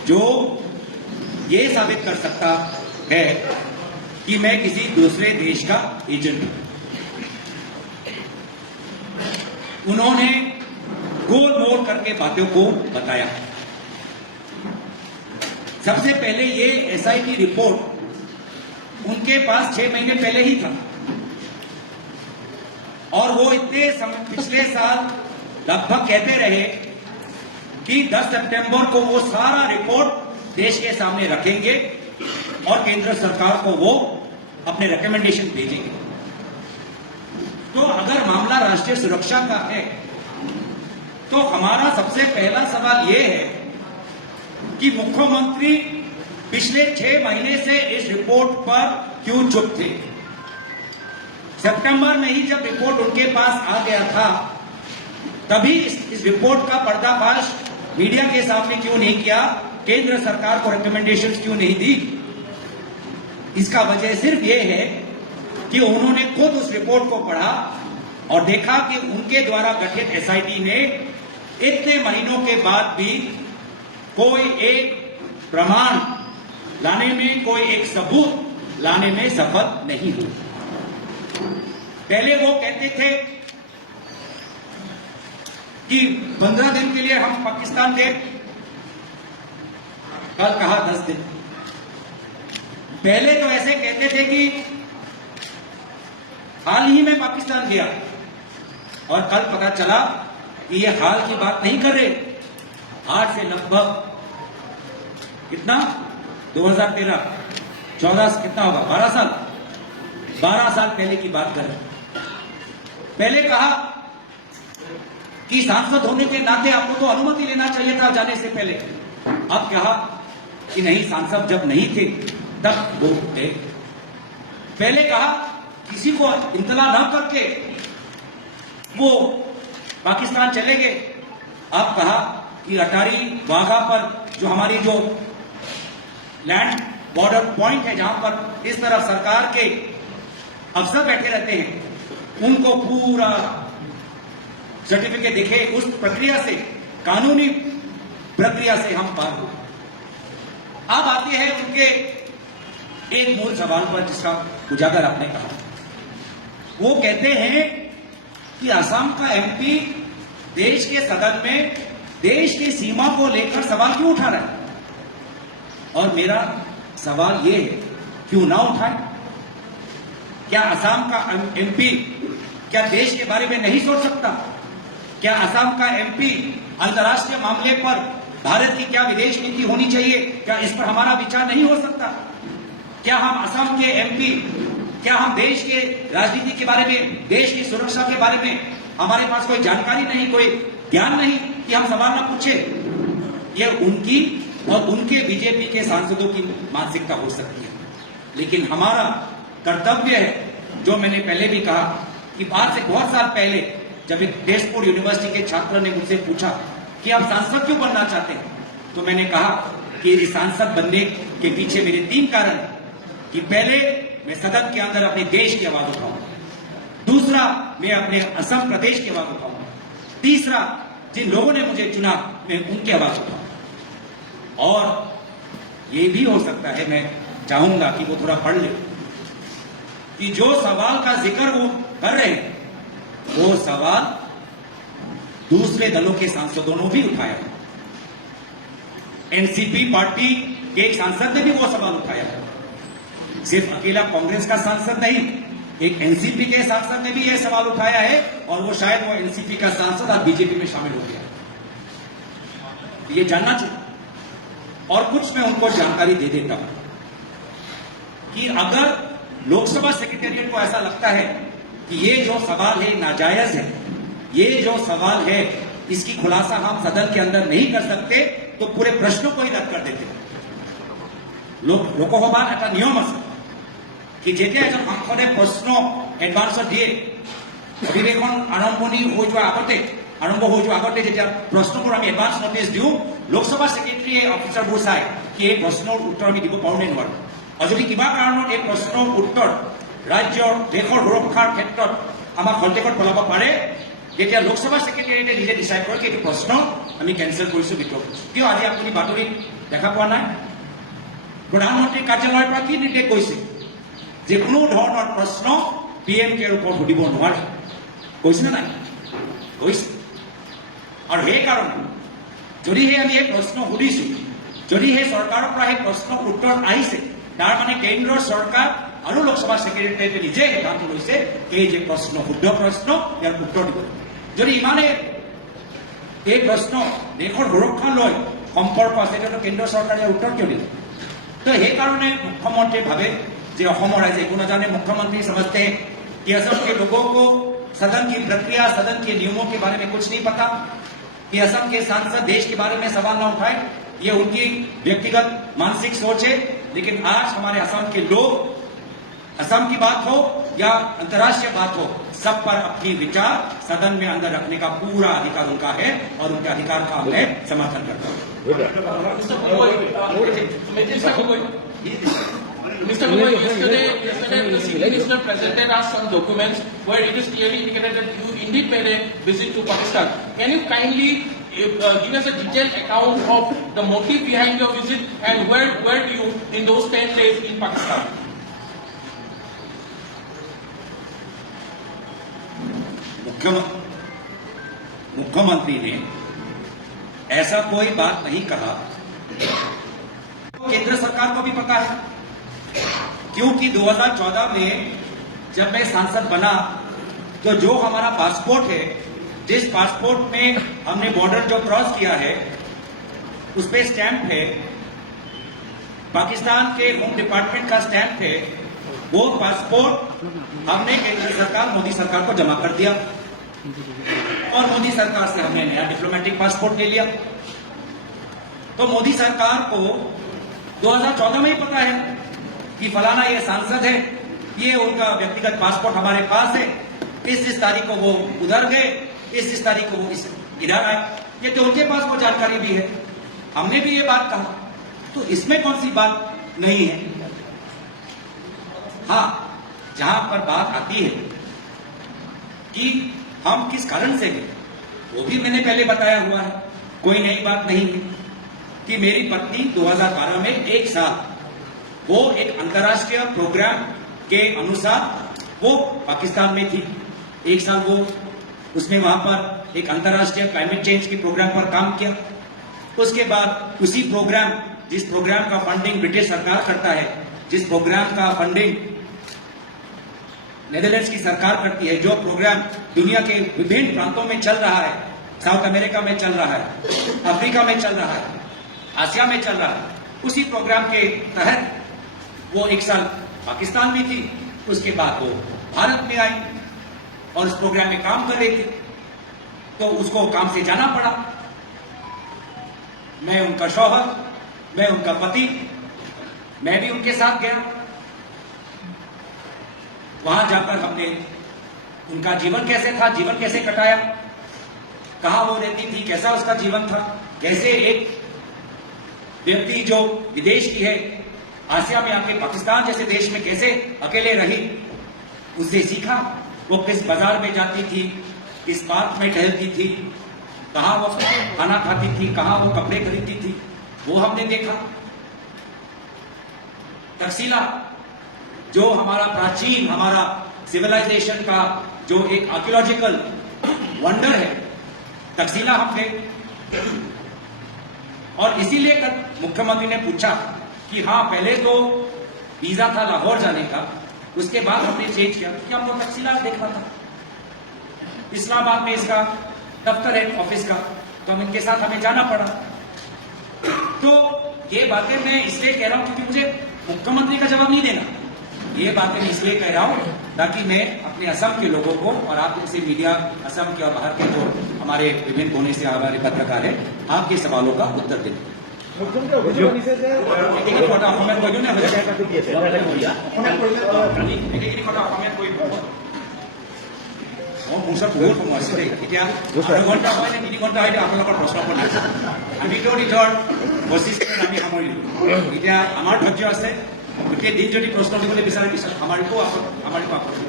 जो ये साबित कर सकता है कि मैं किसी दूसरे देश का एजेंट हूं। उन्होंने गोल मोल करके बातों को बताया। सबसे पहले ये एसआईटी रिपोर्ट उनके पास 6 महीने पहले ही था और वो पिछले साल लगभग कहते रहे कि 10 सितंबर को वो सारा रिपोर्ट देश के सामने रखेंगे और केंद्र सरकार को वो अपने रिकमेंडेशन भेजेंगे। तो अगर मामला राष्ट्रीय सुरक्षा का है तो हमारा सबसे पहला सवाल ये है कि मुख्यमंत्री पिछले 6 महीने से इस रिपोर्ट पर क्यों चुप थे। सितंबर में ही जब रिपोर्ट उनके पास आ गया था तभी इस रिपोर्ट का पर्दाफाश मीडिया के सामने क्यों नहीं किया, केंद्र सरकार को रिकमेंडेशंस क्यों नहीं दी। इसका वजह सिर्फ ये है कि उन्होंने खुद उस रिपोर्ट को पढ़ा और देखा कि उनके द्वारा गठित एसआईटी ने इतने महीनों के बाद भी कोई एक प्रमाण लाने में, कोई एक सबूत लाने में सफल नहीं हुई। पहले वो कहते थे कि 15 दिन के लिए हम पाकिस्तान गए, कल कहा 10 दिन। पहले तो ऐसे कहते थे कि हाल ही में पाकिस्तान गया और कल पता चला कि ये हाल की बात नहीं कर रहे। आज से लगभग कितना 2013 14 कितना होगा 12 साल पहले की बात कर रहे। पहले कहा कि सांसद होने के नाते आपको तो अनुमति लेना चाहिए था जाने से पहले। अब कहा कि नहीं, सांसद जब नहीं थे तब वो थे। पहले कहा किसी को इत्तला न करके वो पाकिस्तान चले गए। अब कहा कि अटारी वाघा पर जो हमारी जो लैंड बॉर्डर पॉइंट है जहां पर इस तरफ सरकार के अफसर बैठे रहते हैं उनको पूरा सर्टिफिकेट दिखे। उस प्रक्रिया से, कानूनी प्रक्रिया से हम पार हुए। अब आते हैं उनके एक मूल सवाल पर जिसका उजागर आपने कहा। वो कहते हैं कि असम का एमपी देश के सदन में देश की सीमा को लेकर सवाल क्यों उठा रहा है। और मेरा सवाल ये है, क्यों ना उठाए? क्या असम का एमपी क्या देश के बारे में नहीं सोच सकता? क्या असम का एमपी अंतर्राष्ट्रीय मामले पर भारत की क्या विदेश नीति होनी चाहिए, क्या इस पर हमारा विचार नहीं हो सकता? क्या हम असम के एमपी, क्या हम देश के राजनीति के बारे में, देश की सुरक्षा के बारे में हमारे पास कोई जानकारी नहीं, कोई ज्ञान नहीं कि हम सवाल ना पूछे? ये उनकी और उनके बीजेपी के सांसदों की मानसिकता हो सकती है, लेकिन हमारा कर्तव्य है, जो मैंने पहले भी कहा कि आज से बहुत साल पहले जब एक तेजपुर यूनिवर्सिटी के छात्र ने मुझसे पूछा कि आप सांसद क्यों बनना चाहते हैं, तो मैंने कहा कि इस सांसद बनने के पीछे मेरे 3 कारण हैं कि पहले मैं सदन के अंदर अपने देश की आवाज उठाऊंगा, दूसरा मैं अपने असम प्रदेश की आवाज उठाऊंगा, तीसरा जिन लोगों ने मुझे चुना मैं उनकी आवाज उठाऊंगा। और ये भी हो सकता है, मैं चाहूंगा कि वो थोड़ा पढ़ ले कि जो सवाल का जिक्र वो कर रहे हैं वो सवाल दूसरे दलों के सांसदों ने भी उठाया। एनसीपी पार्टी के एक सांसद ने भी वो सवाल उठाया। सिर्फ अकेला कांग्रेस का सांसद नहीं, एक एनसीपी के सांसद ने भी यह सवाल उठाया है, और वो शायद वो एनसीपी का सांसद आज बीजेपी में शामिल हो गया। ये जानना चाहिए। और कुछ मैं उनको जानकारी दे देता हूं कि अगर लोकसभा सेक्रेटेरिएट को ऐसा लगता है कि ये जो सवाल है नाजायज है, ये जो सवाल है इसकी खुलासा हम सदन के अंदर नहीं कर सकते, तो पूरे प्रश्नों को ही रद्द कर देते हैं। লোকসভাত এটা নিয়ম আছে কি যেতিয়া এজন সাংসদে প্ৰশ্ন এডভান্সত দিয়ে, অধিৱেশন আৰম্ভ হৈ যোৱাৰ আগতে যেতিয়া প্ৰশ্নবোৰ আমি এডভান্স নটিচ দিওঁ, লোকসভা ছেক্ৰেটাৰীয়ে অফিচাৰবোৰ চাই কি এই প্ৰশ্নৰ উত্তৰ আমি দিব পাৰোঁ নে নোৱাৰোঁ। আৰু যদি কিবা কাৰণত এই প্ৰশ্নৰ উত্তৰ ৰাজ্যৰ দেশৰ সুৰক্ষাৰ ক্ষেত্ৰত আমাক সন্দেহত পেলাব পাৰে, তেতিয়া লোকসভা ছেক্ৰেটাৰীয়ে নিজে ডিচাইড কৰে কি এইটো প্ৰশ্ন আমি কেনচেল কৰিছোঁ, বিতৰণ কৰিছোঁ। কিয় আজি আপুনি বাতৰিত দেখা পোৱা নাই? প্ৰধানমন্ত্ৰীৰ কাৰ্যালয়ৰ পৰা কি নিৰ্দেশ কৈছে যে কোনো ধৰণৰ প্ৰশ্ন PMKৰ ওপৰত সুধিব নোৱাৰে, কৈছে নে নাই? কৈছে। আৰু সেইকাৰণে যদিহে আমি এই প্ৰশ্ন সুধিছোঁ, যদিহে চৰকাৰৰ পৰা সেই প্ৰশ্নৰ উত্তৰ আহিছে, তাৰ মানে কেন্দ্ৰৰ চৰকাৰ আৰু লোকসভা ছেক্ৰেটাৰীয়ে নিজে সিদ্ধান্ত লৈছে এই যে প্ৰশ্ন শুদ্ধ প্ৰশ্ন, ইয়াৰ উত্তৰ দিব। যদি ইমানে এই প্ৰশ্ন দেশৰ সুৰক্ষা লৈ সম্পৰ্ক আছে, তেতিয়াহ'লে কেন্দ্ৰ চৰকাৰে উত্তৰ কিয় দিলে? तो ये कारण मुख्यमंत्री भावे जो राइजे को न जाने, मुख्यमंत्री समझते हैं कि असम के लोगों को सदन की प्रक्रिया, सदन के नियमों के बारे में कुछ नहीं पता, कि असम के सांसद देश के बारे में सवाल न उठाए, ये उनकी व्यक्तिगत मानसिक सोच है। लेकिन आज हमारे असम के लोग, असम की बात हो या अंतर्राष्ट्रीय बात हो, सब पर अपनी विचार सदन में अंदर रखने का पूरा अधिकार उनका है, और उनके अधिकार का मैं समर्थन करता हूँ। Mr. Gogoi, yesterday the Chief Minister presented us some documents where it is clearly indicated that you indeed made a visit to Pakistan. Can you kindly give us a detailed account of the motive behind your visit, and where do you in those 10 days in Pakistan? मुख्यमंत्री ने ऐसा कोई बात नहीं कहा, केंद्र सरकार को भी पता है, क्योंकि 2014 में जब मैं सांसद बना तो जो हमारा पासपोर्ट है, जिस पासपोर्ट में हमने बॉर्डर जो क्रॉस किया है उस पे स्टैंप है, पाकिस्तान के होम डिपार्टमेंट का स्टैंप है, वो पासपोर्ट हमने केंद्र सरकार मोदी सरकार को जमा कर दिया, और मोदी सरकार से हमने नया डिप्लोमेटिक पासपोर्ट ले लिया। तो मोदी सरकार को 2014 में ही पता है कि फलाना ये सांसद है, ये उनका व्यक्तिगत पासपोर्ट हमारे पास है, इस तारीख को वो उधर गए, इस तारीख को वो इधर आए, ये तो उनके पास वो जानकारी भी है। हमने भी ये बात कहा, तो इसमें कौन सी बात नहीं है। हाँ, जहां पर बात आती है कि हम किस कारण से गए, वो भी मैंने पहले बताया हुआ है, कोई नई बात नहीं है कि मेरी पत्नी 2012 में 1 साल वो एक अंतर्राष्ट्रीय प्रोग्राम के अनुसार वो पाकिस्तान में थी, 1 साल वो उसने वहां पर एक अंतर्राष्ट्रीय क्लाइमेट चेंज के प्रोग्राम पर काम किया। उसके बाद उसी प्रोग्राम, जिस प्रोग्राम का फंडिंग ब्रिटिश सरकार करता है, जिस प्रोग्राम का फंडिंग नेदरलैंड्स की सरकार करती है, जो प्रोग्राम दुनिया के विभिन्न प्रांतों में चल रहा है, साउथ अमेरिका में चल रहा है, अफ्रीका में चल रहा है, आसिया में चल रहा है, उसी प्रोग्राम के तहत वो 1 साल पाकिस्तान में थी। उसके बाद वो भारत में आई और उस प्रोग्राम में काम कर रही थी, तो उसको काम से जाना पड़ा। मैं उनका शौहर, मैं उनका पति, मैं भी उनके साथ गया। वहां जाकर हमने उनका जीवन कैसे था, जीवन कैसे कटाया, कहां वो रहती थी, कैसा उसका जीवन था, कैसे एक व्यक्ति जो विदेश की है आसिया में आके पाकिस्तान जैसे देश में कैसे अकेले रही, उससे सीखा। वो किस बाजार में जाती थी, किस पार्क में टहलती थी, कहां वो खाना खाती थी, कहां वो कपड़े खरीदती थी, वो हमने देखा। तकसीला जो हमारा प्राचीन, हमारा सिविलाइजेशन का जो एक आर्कियोलॉजिकल वंडर है, तकसीला हम गए। और इसीलिए मुख्यमंत्री ने पूछा कि हाँ, पहले तो वीजा था लाहौर जाने का, उसके बाद हमने चेंज किया कि हमको तकसीला देखना था। इस्लामाबाद में इसका दफ्तर है ऑफिस का, तो हम इनके साथ हमें जाना पड़ा। तो ये बातें मैं इसलिए कह रहा हूं क्योंकि मुझे मुख्यमंत्री का जवाब नहीं देना। ये बातें मैं इसलिए कह रहा हूं ताकि मैं अपने असम के लोगों को और आप जैसे मीडिया, असम के और बाहर के जो हमारे विभिन्न कोने से हमारे पत्रकार है, आपके सवालों का उत्तर दें। মোৰ ওচৰত বহুত সময় আছে দেই। এতিয়া 2 ঘণ্টা হয় নে 3 ঘণ্টা হয় আপোনালোকৰ প্ৰশ্ন কৰি আছে। আমিতো নিজৰ 25 মিনিট আমি সামৰিলো। এতিয়া আমাৰ ধৈৰ্য আছে, গোটেই দিন যদি প্ৰশ্ন দিবলৈ বিচাৰে পিছত আমাৰিকো আপত্তি।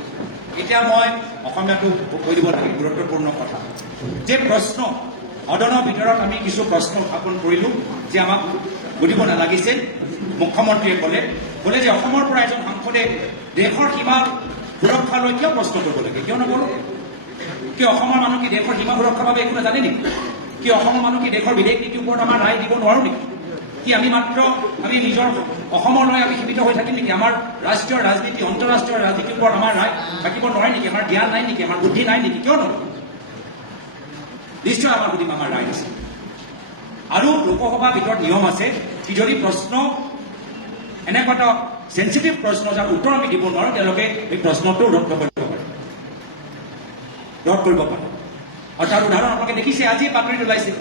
এতিয়া মই অসমীয়াটো কৈ দিব লাগে গুৰুত্বপূৰ্ণ কথা যে প্ৰশ্ন সদনৰ ভিতৰত আমি কিছু প্ৰশ্ন উত্থাপন কৰিলো যে আমাক সুধিব নালাগিছিল। মুখ্যমন্ত্ৰীয়ে ক'লে যে অসমৰ পৰা এজন সাংসদে দেশৰ সীমাৰ সুৰক্ষালৈ কিয় প্ৰশ্ন কৰিব লাগে, কিয় নকৰো? কি অসমৰ মানুহ কি দেশৰ সীমা সুৰক্ষাৰ বাবে একো নাজানে নেকি? কি অসমৰ মানুহ কি দেশৰ বিদেশ নীতিৰ ওপৰত আমাৰ ৰায় দিব নোৱাৰো নেকি? কি আমি নিজৰ অসমলৈ আমি সীমিত হৈ থাকিম নেকি? আমাৰ ৰাষ্ট্ৰীয় ৰাজনীতি, আন্তঃৰাষ্ট্ৰীয় ৰাজনীতিৰ ওপৰত আমাৰ ৰায় থাকিব নোৱাৰে নেকি? আমাৰ জ্ঞান নাই নেকি? আমাৰ বুদ্ধি নাই নেকি? কিয় নকৰো? নিশ্চয় আমাৰ সুধিম, আমাৰ ৰায় আছে। আৰু লোকসভাৰ ভিতৰত নিয়ম আছে কি যদি প্ৰশ্ন এনেকুৱা এটা চেঞ্চিটিভ প্ৰশ্ন যাৰ উত্তৰ আমি দিব নোৱাৰো, তেওঁলোকে এই প্ৰশ্নটো ৰদ কৰিব পাৰে। আৰু তাৰ উদাহৰণ আপোনালোকে দেখিছে, আজি বাতৰিত ওলাইছে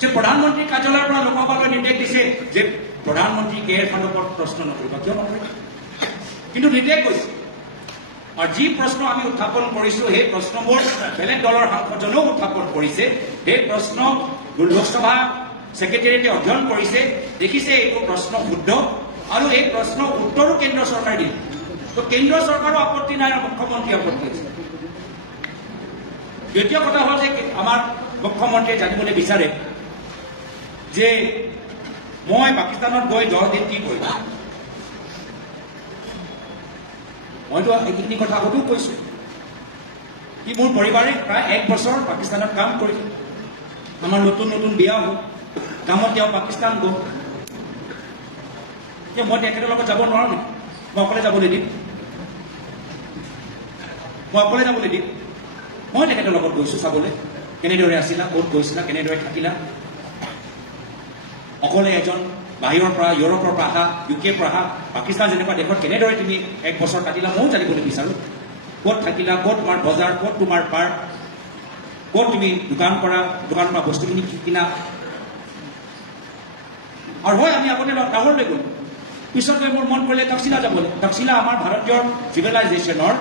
যে প্ৰধানমন্ত্ৰীৰ কাৰ্যালয়ৰ পৰা লোকসভালৈ নিৰ্দেশ দিছে যে প্ৰধানমন্ত্ৰী কেৰ ফালৰ ওপৰত প্ৰশ্ন নকৰিব। কিয় নকৰিব? কিন্তু নিৰ্দেশ গৈছে। আৰু যি প্ৰশ্ন আমি উত্থাপন কৰিছো সেই প্ৰশ্নবোৰ বেলেগ দলৰ সাংসদজনেও উত্থাপন কৰিছে। সেই প্ৰশ্ন লোকসভা ছেক্ৰেটেৰিয়েটে অধ্যয়ন কৰিছে, দেখিছে এইটো প্ৰশ্ন শুদ্ধ, আৰু এই প্ৰশ্ন উত্তৰো কেন্দ্ৰ চৰকাৰে দিলে। তো কেন্দ্ৰ চৰকাৰৰ আপত্তি নাই আৰু মুখ্যমন্ত্ৰী আপত্তি আছে। দ্বিতীয় কথা হ'ল যে আমাৰ মুখ্যমন্ত্ৰীয়ে জানিবলৈ বিচাৰে যে মই পাকিস্তানত গৈ 10 দিন কি কৰিম। মইতো এইখিনি কথা আগতেও কৈছো কি মোৰ পৰিবাৰে প্ৰায় 1 বছৰ পাকিস্তানত কাম কৰিলে। আমাৰ নতুন নতুন বিয়া হ'ল, কামত তেওঁ পাকিস্তান গ'ল। মই তেখেতৰ লগত যাব নোৱাৰো নেকি? মই অকলে যাবলৈ দিম? মই তেখেতৰ লগত গৈছো চাবলৈ, কেনেদৰে আছিলা, ক'ত গৈছিলা, কেনেদৰে থাকিলা। অকলে এজন বাহিৰৰ পৰা, ইউৰোপৰ পৰা অহা, UK পৰা অহা, পাকিস্তান যেনেকুৱা দেশত কেনেদৰে তুমি 1 বছৰ কাটিলা, ময়ো জানিবলৈ বিচাৰো। ক'ত থাকিলা, ক'ত তোমাৰ বজাৰ, ক'ত তোমাৰ পাৰ্ক, ক'ত তুমি দোকানৰ পৰা বস্তুখিনি কিনা। আৰু হয় আমি আগতে লাহোৰলৈ গ'লো, পিছত গৈ মোৰ মন কৰিলে তকচিলা যাবলৈ। তকচিলা আমাৰ ভাৰতীয় চিভিলাইজেশ্যনৰ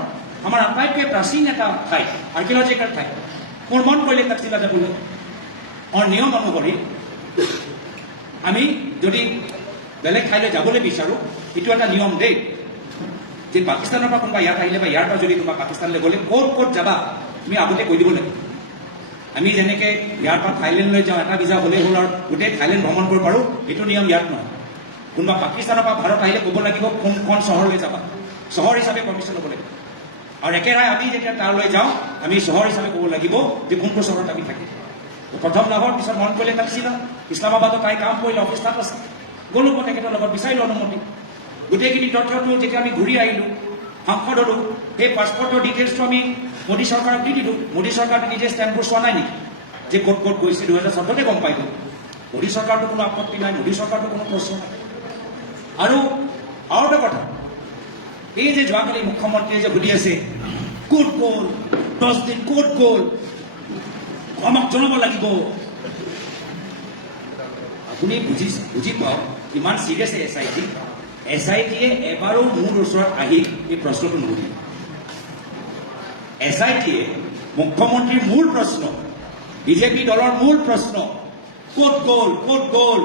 আমাৰ আটাইতকৈ প্ৰাচীন এটা ঠাই, আৰ্কিঅলজিকেল ঠাই। মোৰ মন কৰিলে তকচিলা যাবলৈ। আৰু নিয়ম অনুসৰি আমি যদি বেলেগ ঠাইলৈ যাবলৈ বিচাৰো, এইটো এটা নিয়ম দেই যে পাকিস্তানৰ পৰা কোনোবা ইয়াত আহিলে বা ইয়াৰ পৰা যদি কোনোবা পাকিস্তানলৈ গ'লে ক'ত ক'ত যাবা তুমি আগতে কৈ দিব লাগে। আমি যেনেকৈ ইয়াৰ পৰা থাইলেণ্ডলৈ যাওঁ, এটা ভিজা হ'লেই হ'ল আৰু গোটেই থাইলেণ্ড ভ্ৰমণ কৰিব পাৰোঁ, এইটো নিয়ম ইয়াত নহয়। কোনোবা পাকিস্তানৰ পৰা ভাৰত আহিলে ক'ব লাগিব কোনখন চহৰলৈ যাবা, চহৰ হিচাপে পাৰ্মিশ্যন ল'ব লাগিব। আৰু একেৰাহে আমি যেতিয়া তালৈ যাওঁ আমি চহৰ হিচাপে ক'ব লাগিব যে কোনটো চহৰত আমি থাকিম প্ৰথম লাহোৰ পিছত মন কৰিলে তাকছিলা ইছলামাবাদত তাই কাম কৰিলে অফিচ তাত আছে গ'লো মই তেখেতৰ লগত বিচাৰিলোঁ অনুমতি গোটেইখিনি তথ্যটো যেতিয়া আমি ঘূৰি আহিলোঁ সাংসদ হ'লোঁ সেই পাছপৰ্টৰ ডিটেইলছটো আমি মোদী চৰকাৰক দি দিলোঁ মোদী চৰকাৰটো নিজে ষ্টেম্পবোৰ চোৱা নাই নেকি যে ক'ত ক'ত গৈছে 2014 গম পাই গ'ল মোদী চৰকাৰটো কোনো আপত্তি নাই মোদী চৰকাৰটো কোনো প্ৰশ্ন নাই আৰু এটা কথা এই যে যোৱাকালি মুখ্যমন্ত্ৰীয়ে যে সুধি আছে ক'ত গ'ল 10 দিন ক'ত গ'ল আমাক জনাব লাগিব আপুনি বুজি পাওক কিমান চিৰিয়াছ SIT-য়ে এবাৰো মোৰ ওচৰত আহি এই প্ৰশ্নটো নুসুধিলে SIT-য়ে মুখ্যমন্ত্ৰীৰ মূল প্ৰশ্ন বিজেপি দলৰ মূল প্ৰশ্ন ক'ত গ'ল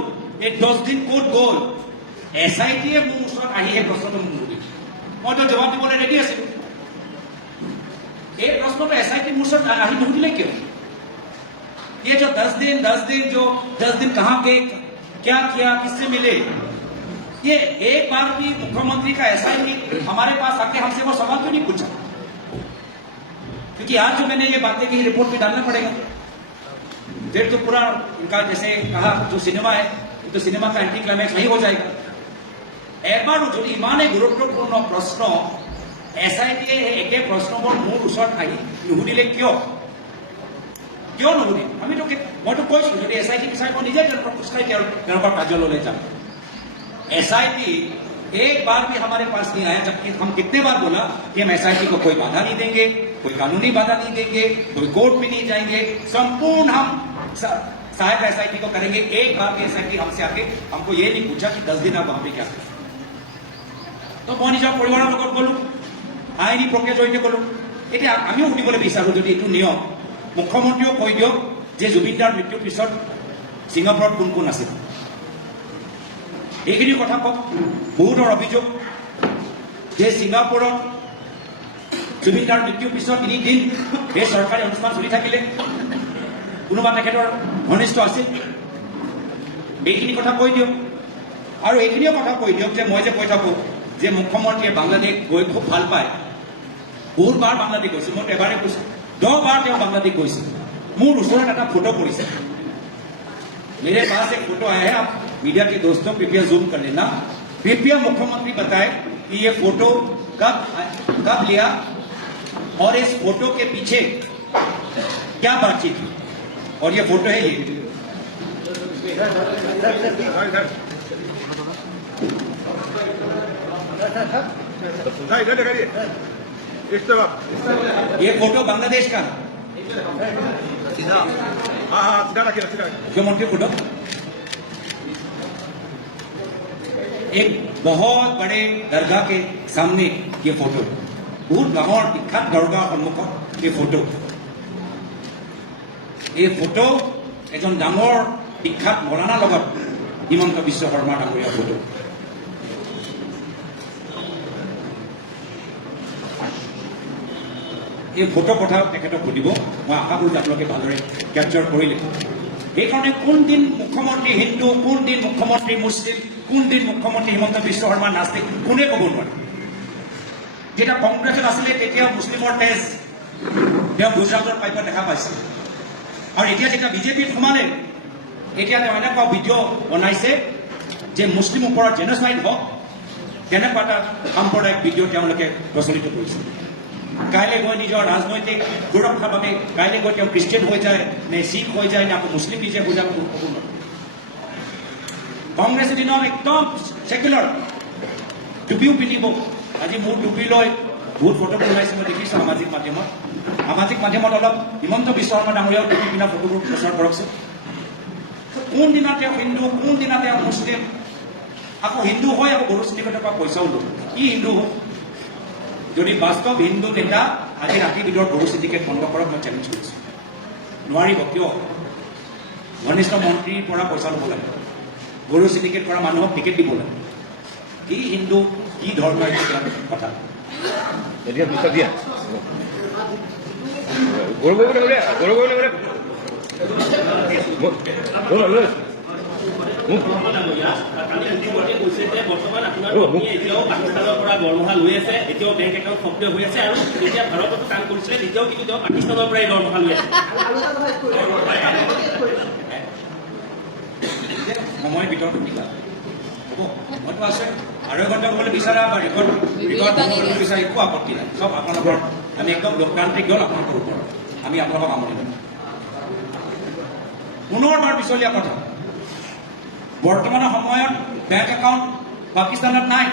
এই 10 দিন ক'ত গ'ল SIT-য়ে মোৰ ওচৰত আহি এই প্ৰশ্নটো নুসুধিলে মইতো জবাব দিবলৈ ৰেডি আছিলোঁ এই প্ৰশ্নটো SIT মোৰ ওচৰত আহি নুসুধিলে কিয় ये जो 10 दिन कहाँ गए क्या किया किससे मिले ये एक बार भी मुख्यमंत्री का ऐसा ही हमारे पास आके हमसे वो सवाल क्यों नहीं पूछा क्योंकि आज जो मैंने ये बातें की रिपोर्ट में डालना पड़ेगा फिर तो पूरा इनका जैसे कहा जो सिनेमा है तो सिनेमा का एंटी क्लाइमैक्स नहीं हो जाएगा एक बार जो इमान गुरुत्वपूर्ण प्रश्न SIT-য়ে एके प्रश्नবোৰ মোৰ ওচৰত আহি নুসুধিলে क्यों नुसुधे मैं तो कैसा जो SIT বিচাৰিব নিজে খোজকাঢ়ি তেওঁলোকৰ কাৰ্যালয়লৈ যাম SIT एक बार भी हमारे पास नहीं आया जबकि हम कितने बार बोला कि हम SIT को कोई बाधा नहीं देंगे कोई कानूनी बाधा नहीं देंगे कोई कोर्ट में नहीं जाएंगे संपूर्ण हम सहायता SIT को करेंगे एक बार भी SIT हमसे आके हमको ये नहीं पूछा कि 10 दिन आप वहां पे क्या करें तो मैं নিজৰ পৰিবাৰৰ লগত গ'লো আইনী প্ৰক্ৰিয়া জড়িত গ'লো এতিয়া আমিও সুধিবলৈ বিচাৰোঁ যদি এইটো নিয়ম মুখ্যমন্ত্ৰীও কৈ দিয়ক যে জুবিনদাৰ মৃত্যুৰ পিছত ছিংগাপুৰত কোন কোন আছিল এইখিনি কথা কওক বহুতৰ অভিযোগ যে ছিংগাপুৰত জুবিনদাৰ মৃত্যুৰ পিছত 3 দিন এই চৰকাৰী অনুষ্ঠান চলি থাকিলে কোনোবা তেখেতৰ ঘনিষ্ঠ আছিল এইখিনি কথা কৈ দিয়ক আৰু এইখিনিও কথা কৈ দিয়ক যে মই যে কৈ থাকোঁ যে মুখ্যমন্ত্ৰীয়ে বাংলাদেশ গৈ খুব ভাল পায় বহুতবাৰ বাংলাদেশ গৈছে মই এবাৰে কৈছোঁ 10 बार তেওঁ बांग्लादेश गई मोर ऊसर एक फोटो पड़ी मेरे पास एक फोटो आया है आप मीडिया के दोस्तों कृपया जूम कर लेना कृपया मुख्यमंत्री बताए कि ये फोटो कब लिया और इस फोटो के पीछे क्या बातचीत थी और ये फोटो है ये ये फोटो बांग्लादेश का मुख्यमंत्री फोटो एक बहुत बड़े दरगाह के सामने ये फोटो बहुत लाहौर विख्यात दरगाह सम्मुख ये फोटो एजन डाঙर विख्यात मौलाना লগত হিমন্ত বিশ্ব শৰ্মা ডাঙৰীয়া फोटो এই ফটো কথা তেখেতক সুধিব মই আশা কৰোঁ আপোনালোকে ভালদৰে কেপচাৰ কৰিলে সেইকাৰণে কোন দিন মুখ্যমন্ত্ৰী হিন্দু কোন দিন মুখ্যমন্ত্ৰী মুছলিম কোন দিন মুখ্যমন্ত্ৰী হিমন্ত বিশ্ব শৰ্মা নাস্তিক কোনে ক'ব নোৱাৰে যেতিয়া কংগ্ৰেছত আছিলে তেতিয়া মুছলিমৰ তেজ তেওঁ গুজৰাটৰ পাইপত দেখা পাইছিল আৰু এতিয়া যেতিয়া বিজেপিত সোমালে এতিয়া তেওঁ এনেকুৱা ভিডিঅ' বনাইছে যে মুছলিম ওপৰত জেন'চাইড হওক তেনেকুৱা এটা সাম্প্ৰদায়িক ভিডিঅ' তেওঁলোকে প্ৰচলিত কৰিছে কাইলৈ গৈ নিজৰ ৰাজনৈতিক সুৰক্ষাৰ বাবে কাইলৈ গৈ তেওঁ খ্ৰীষ্টিয়ান হৈ যায় নে শিখ হৈ যায় নে আকৌ মুছলিম নিজে হৈ যাব ক'ব নোৱাৰে কংগ্ৰেছে দিনত একদম ছেকুলাৰ টুপিও পিন্ধিব আজি মোৰ টুপি লৈ বহুত ফটোবোৰ ওলাইছে মই দেখিছোঁ সামাজিক মাধ্যমত অলপ হিমন্ত বিশ্ব শৰ্মা ডাঙৰীয়াও টুপি পিন্ধা ফটোবোৰ প্ৰচাৰ কৰকচোন কোনদিনা তেওঁ হিন্দু কোনদিনা তেওঁ মুছলিম আকৌ হিন্দু হৈ আকৌ গৰু চিণ্ডিকেটৰ পৰা পইচাও লয় কি হিন্দু হয় যদি বাস্তৱ হিন্দু নেতা আজি ৰাতিৰ ভিতৰত গৰু চিণ্ডিকেট বন্ধ কৰক মই চেলেঞ্জ কৰিছোঁ নোৱাৰিব কিয় ঘনিষ্ঠ মন্ত্ৰীৰ পৰা পইচা ল'ব লাগে গৰু চিণ্ডিকেট কৰা মানুহক টিকেট দিব লাগে কি হিন্দু কি ধৰ্ম কথা এতিয়া পিছত দিয়া গৰু গৰু কালি মুখ্যমন্ত্ৰীয়ে কৈছে যে বৰ্তমান আপোনাৰ পত্নীয়ে এতিয়াও পাকিস্তানৰ পৰা দৰমহা লৈ আছে, এতিয়াও বেংক একাউণ্ট সক্ৰিয় হৈ আছে, আৰু যেতিয়া ভাৰততো কাম কৰিছিলে তেতিয়াও কিন্তু তেওঁ পাকিস্তানৰ পৰাই দৰমহা লৈ আছে। সময় ভিতৰত কিবা হ'ব, মইতো আছে আৰু এঘণ্টা ক'বলৈ বিচাৰা বা ৰেকৰ্ড কৰিবলৈ বিচাৰা একো আপত্তি নাই, চব আপোনালোকৰ আমি একদম লোকতান্ত্ৰিক দল, আপোনালোকৰ ওপৰত আমি আপোনালোকক আমনি দিম। পুনৰবাৰ পিছলীয়া কথা, বৰ্তমানৰ সময়ত বেংক একাউণ্ট পাকিস্তানত নাই,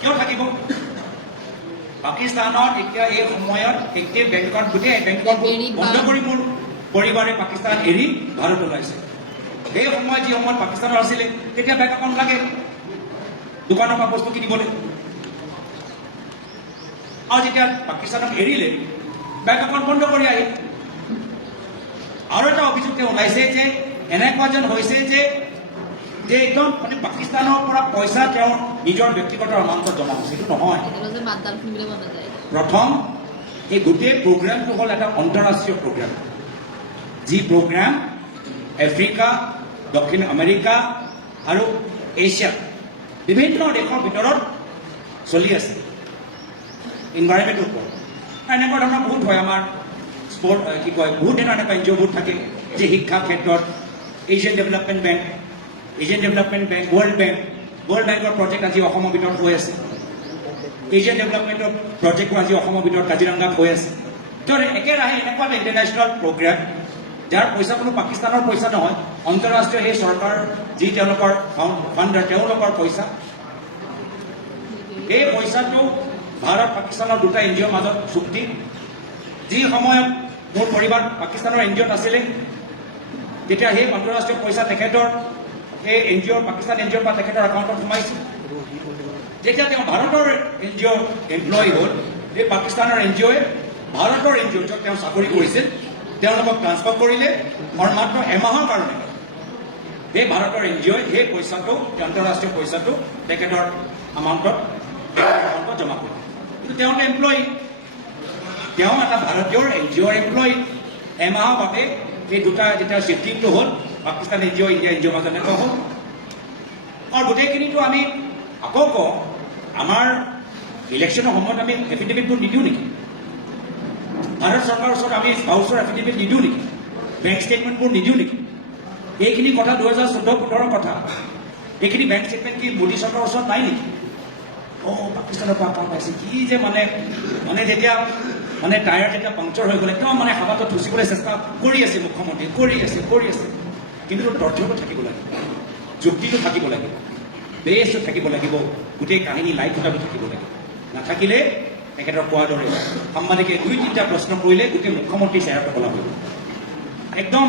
কিয় থাকিব? পাকিস্তানত এতিয়া এই সময়ত একে বেংক একাউণ্ট, গোটেই বেংক একাউণ্টবোৰ বন্ধ কৰি মোৰ পৰিবাৰে পাকিস্তান এৰি ভাৰত ওলাইছে। সেই সময়ত যি সময়ত পাকিস্তানৰ আছিলে তেতিয়া বেংক একাউণ্ট লাগে দোকানৰ পৰা বস্তু কিনিবলৈ, আৰু যেতিয়া পাকিস্তানক এৰিলে বেংক একাউণ্ট বন্ধ কৰি আহিল। আৰু এটা অভিযোগ তেওঁ ওলাইছে যে এনেকুৱা যেন হৈছে যে একদম মানে পাকিস্তানৰ পৰা পইচা তেওঁৰ নিজৰ ব্যক্তিগত এমাউণ্টত জমা হৈছে, এইটো নহয়। প্ৰথম এই গোটেই প্ৰগ্ৰামটো হ'ল এটা আন্তঃৰাষ্ট্ৰীয় প্ৰগ্ৰাম, যি প্ৰগ্ৰাম আফ্ৰিকা, দক্ষিণ আমেৰিকা আৰু এছিয়া বিভিন্ন দেশৰ ভিতৰত চলি আছে ইনভাইৰমেণ্টৰ ওপৰত। এনেকুৱা ধৰণৰ বহুত হয় আমাৰ স্পৰ্ট কি কয়, বহুত ধৰণৰ এনেকুৱা এনজিঅ'বোৰ থাকে যে শিক্ষা ক্ষেত্ৰত এছিয়ান ডেভেলপমেণ্ট বেংক, ৱৰ্ল্ড বেংকৰ প্ৰজেক্ট আজি অসমৰ ভিতৰত হৈ আছে, এছিয়ান ডেভেলপমেণ্টৰ প্ৰজেক্টবোৰ আজি অসমৰ ভিতৰত কাজিৰঙাত হৈ আছে। তো একেৰাহে এনেকুৱা এটা ইণ্টাৰনেশ্যনেল প্ৰগ্ৰাম যাৰ পইচা কোনো পাকিস্তানৰ পইচা নহয়, আন্তঃৰাষ্ট্ৰীয় সেই চৰকাৰ যি তেওঁলোকৰ ফাণ্ডাৰ তেওঁলোকৰ পইচা, এই পইচাটো ভাৰত পাকিস্তানৰ দুটা এনজিঅ'ৰ মাজত চুক্তি। যি সময়ত মোৰ পৰিবাৰ পাকিস্তানৰ এনজিঅ'ত আছিলে তেতিয়া সেই আন্তঃৰাষ্ট্ৰীয় পইচা তেখেতৰ এই এনজিঅ'ৰ পাকিস্তান এনজিঅ'ৰ পৰা তেখেতৰ একাউণ্টত সোমাইছিল। যেতিয়া তেওঁ ভাৰতৰ এনজিঅ'ৰ এমপ্লয়ী হ'ল, এই পাকিস্তানৰ এনজিঅ'য়ে ভাৰতৰ এনজিঅ' য'ত তেওঁ চাকৰি কৰিছিল তেওঁলোকক ট্ৰান্সফাৰ কৰিলে, আৰু মাত্ৰ এমাহৰ কাৰণে সেই ভাৰতৰ এনজিঅ'ই সেই পইচাটো, আন্তঃৰাষ্ট্ৰীয় পইচাটো তেখেতৰ একাউণ্টত জমা কৰিলে। কিন্তু তেওঁতো এমপ্লয়ী, তেওঁ এটা ভাৰতীয় এনজিঅ'ৰ এমপ্লয়ী। এমাহৰ বাবে এই দুটা যেতিয়া শ্বিফটিংটো হ'ল, পাকিস্তান এনজিঅ' ইণ্ডিয়া এনজিঅ'ৰ মাজত এনেকুৱা হ'ল। আৰু গোটেইখিনিতো আমি আকৌ কওঁ, আমাৰ ইলেকশ্যনৰ সময়ত আমি এফিডেভিটবোৰ নিদিওঁ নেকি? ভাৰত চৰকাৰৰ ওচৰত আমি হাউচৰ এফিডেভিট নিদিওঁ নেকি? বেংক ষ্টেটমেণ্টবোৰ নিদিওঁ নেকি? এইখিনি কথা 2014-15 কথা। এইখিনি বেংক ষ্টেটমেণ্ট কি মোদী চৰকাৰৰ ওচৰত নাই নেকি? পাকিস্তানৰ পৰা কাম পাইছে কি যে মানে যেতিয়া টায়াৰ যেতিয়া পাংচাৰ হৈ গ'ল, একদম হাবাটোত থুচিবলৈ চেষ্টা কৰি আছে মুখ্যমন্ত্ৰীয়ে, কৰি আছে। কিন্তু তথ্যটো থাকিব লাগিব, যুক্তিটো থাকিব লাগিব, বেছটো থাকিব লাগিব, গোটেই কাহিনী লাইভ কথাটো থাকিব লাগিব। নাথাকিলে তেখেতৰ কোৱাৰ দৰে সাংবাদিকে 2-3টা প্ৰশ্ন কৰিলে গোটেই মুখ্যমন্ত্ৰী চেহেৰাটো কলা হৈ গ'ল। একদম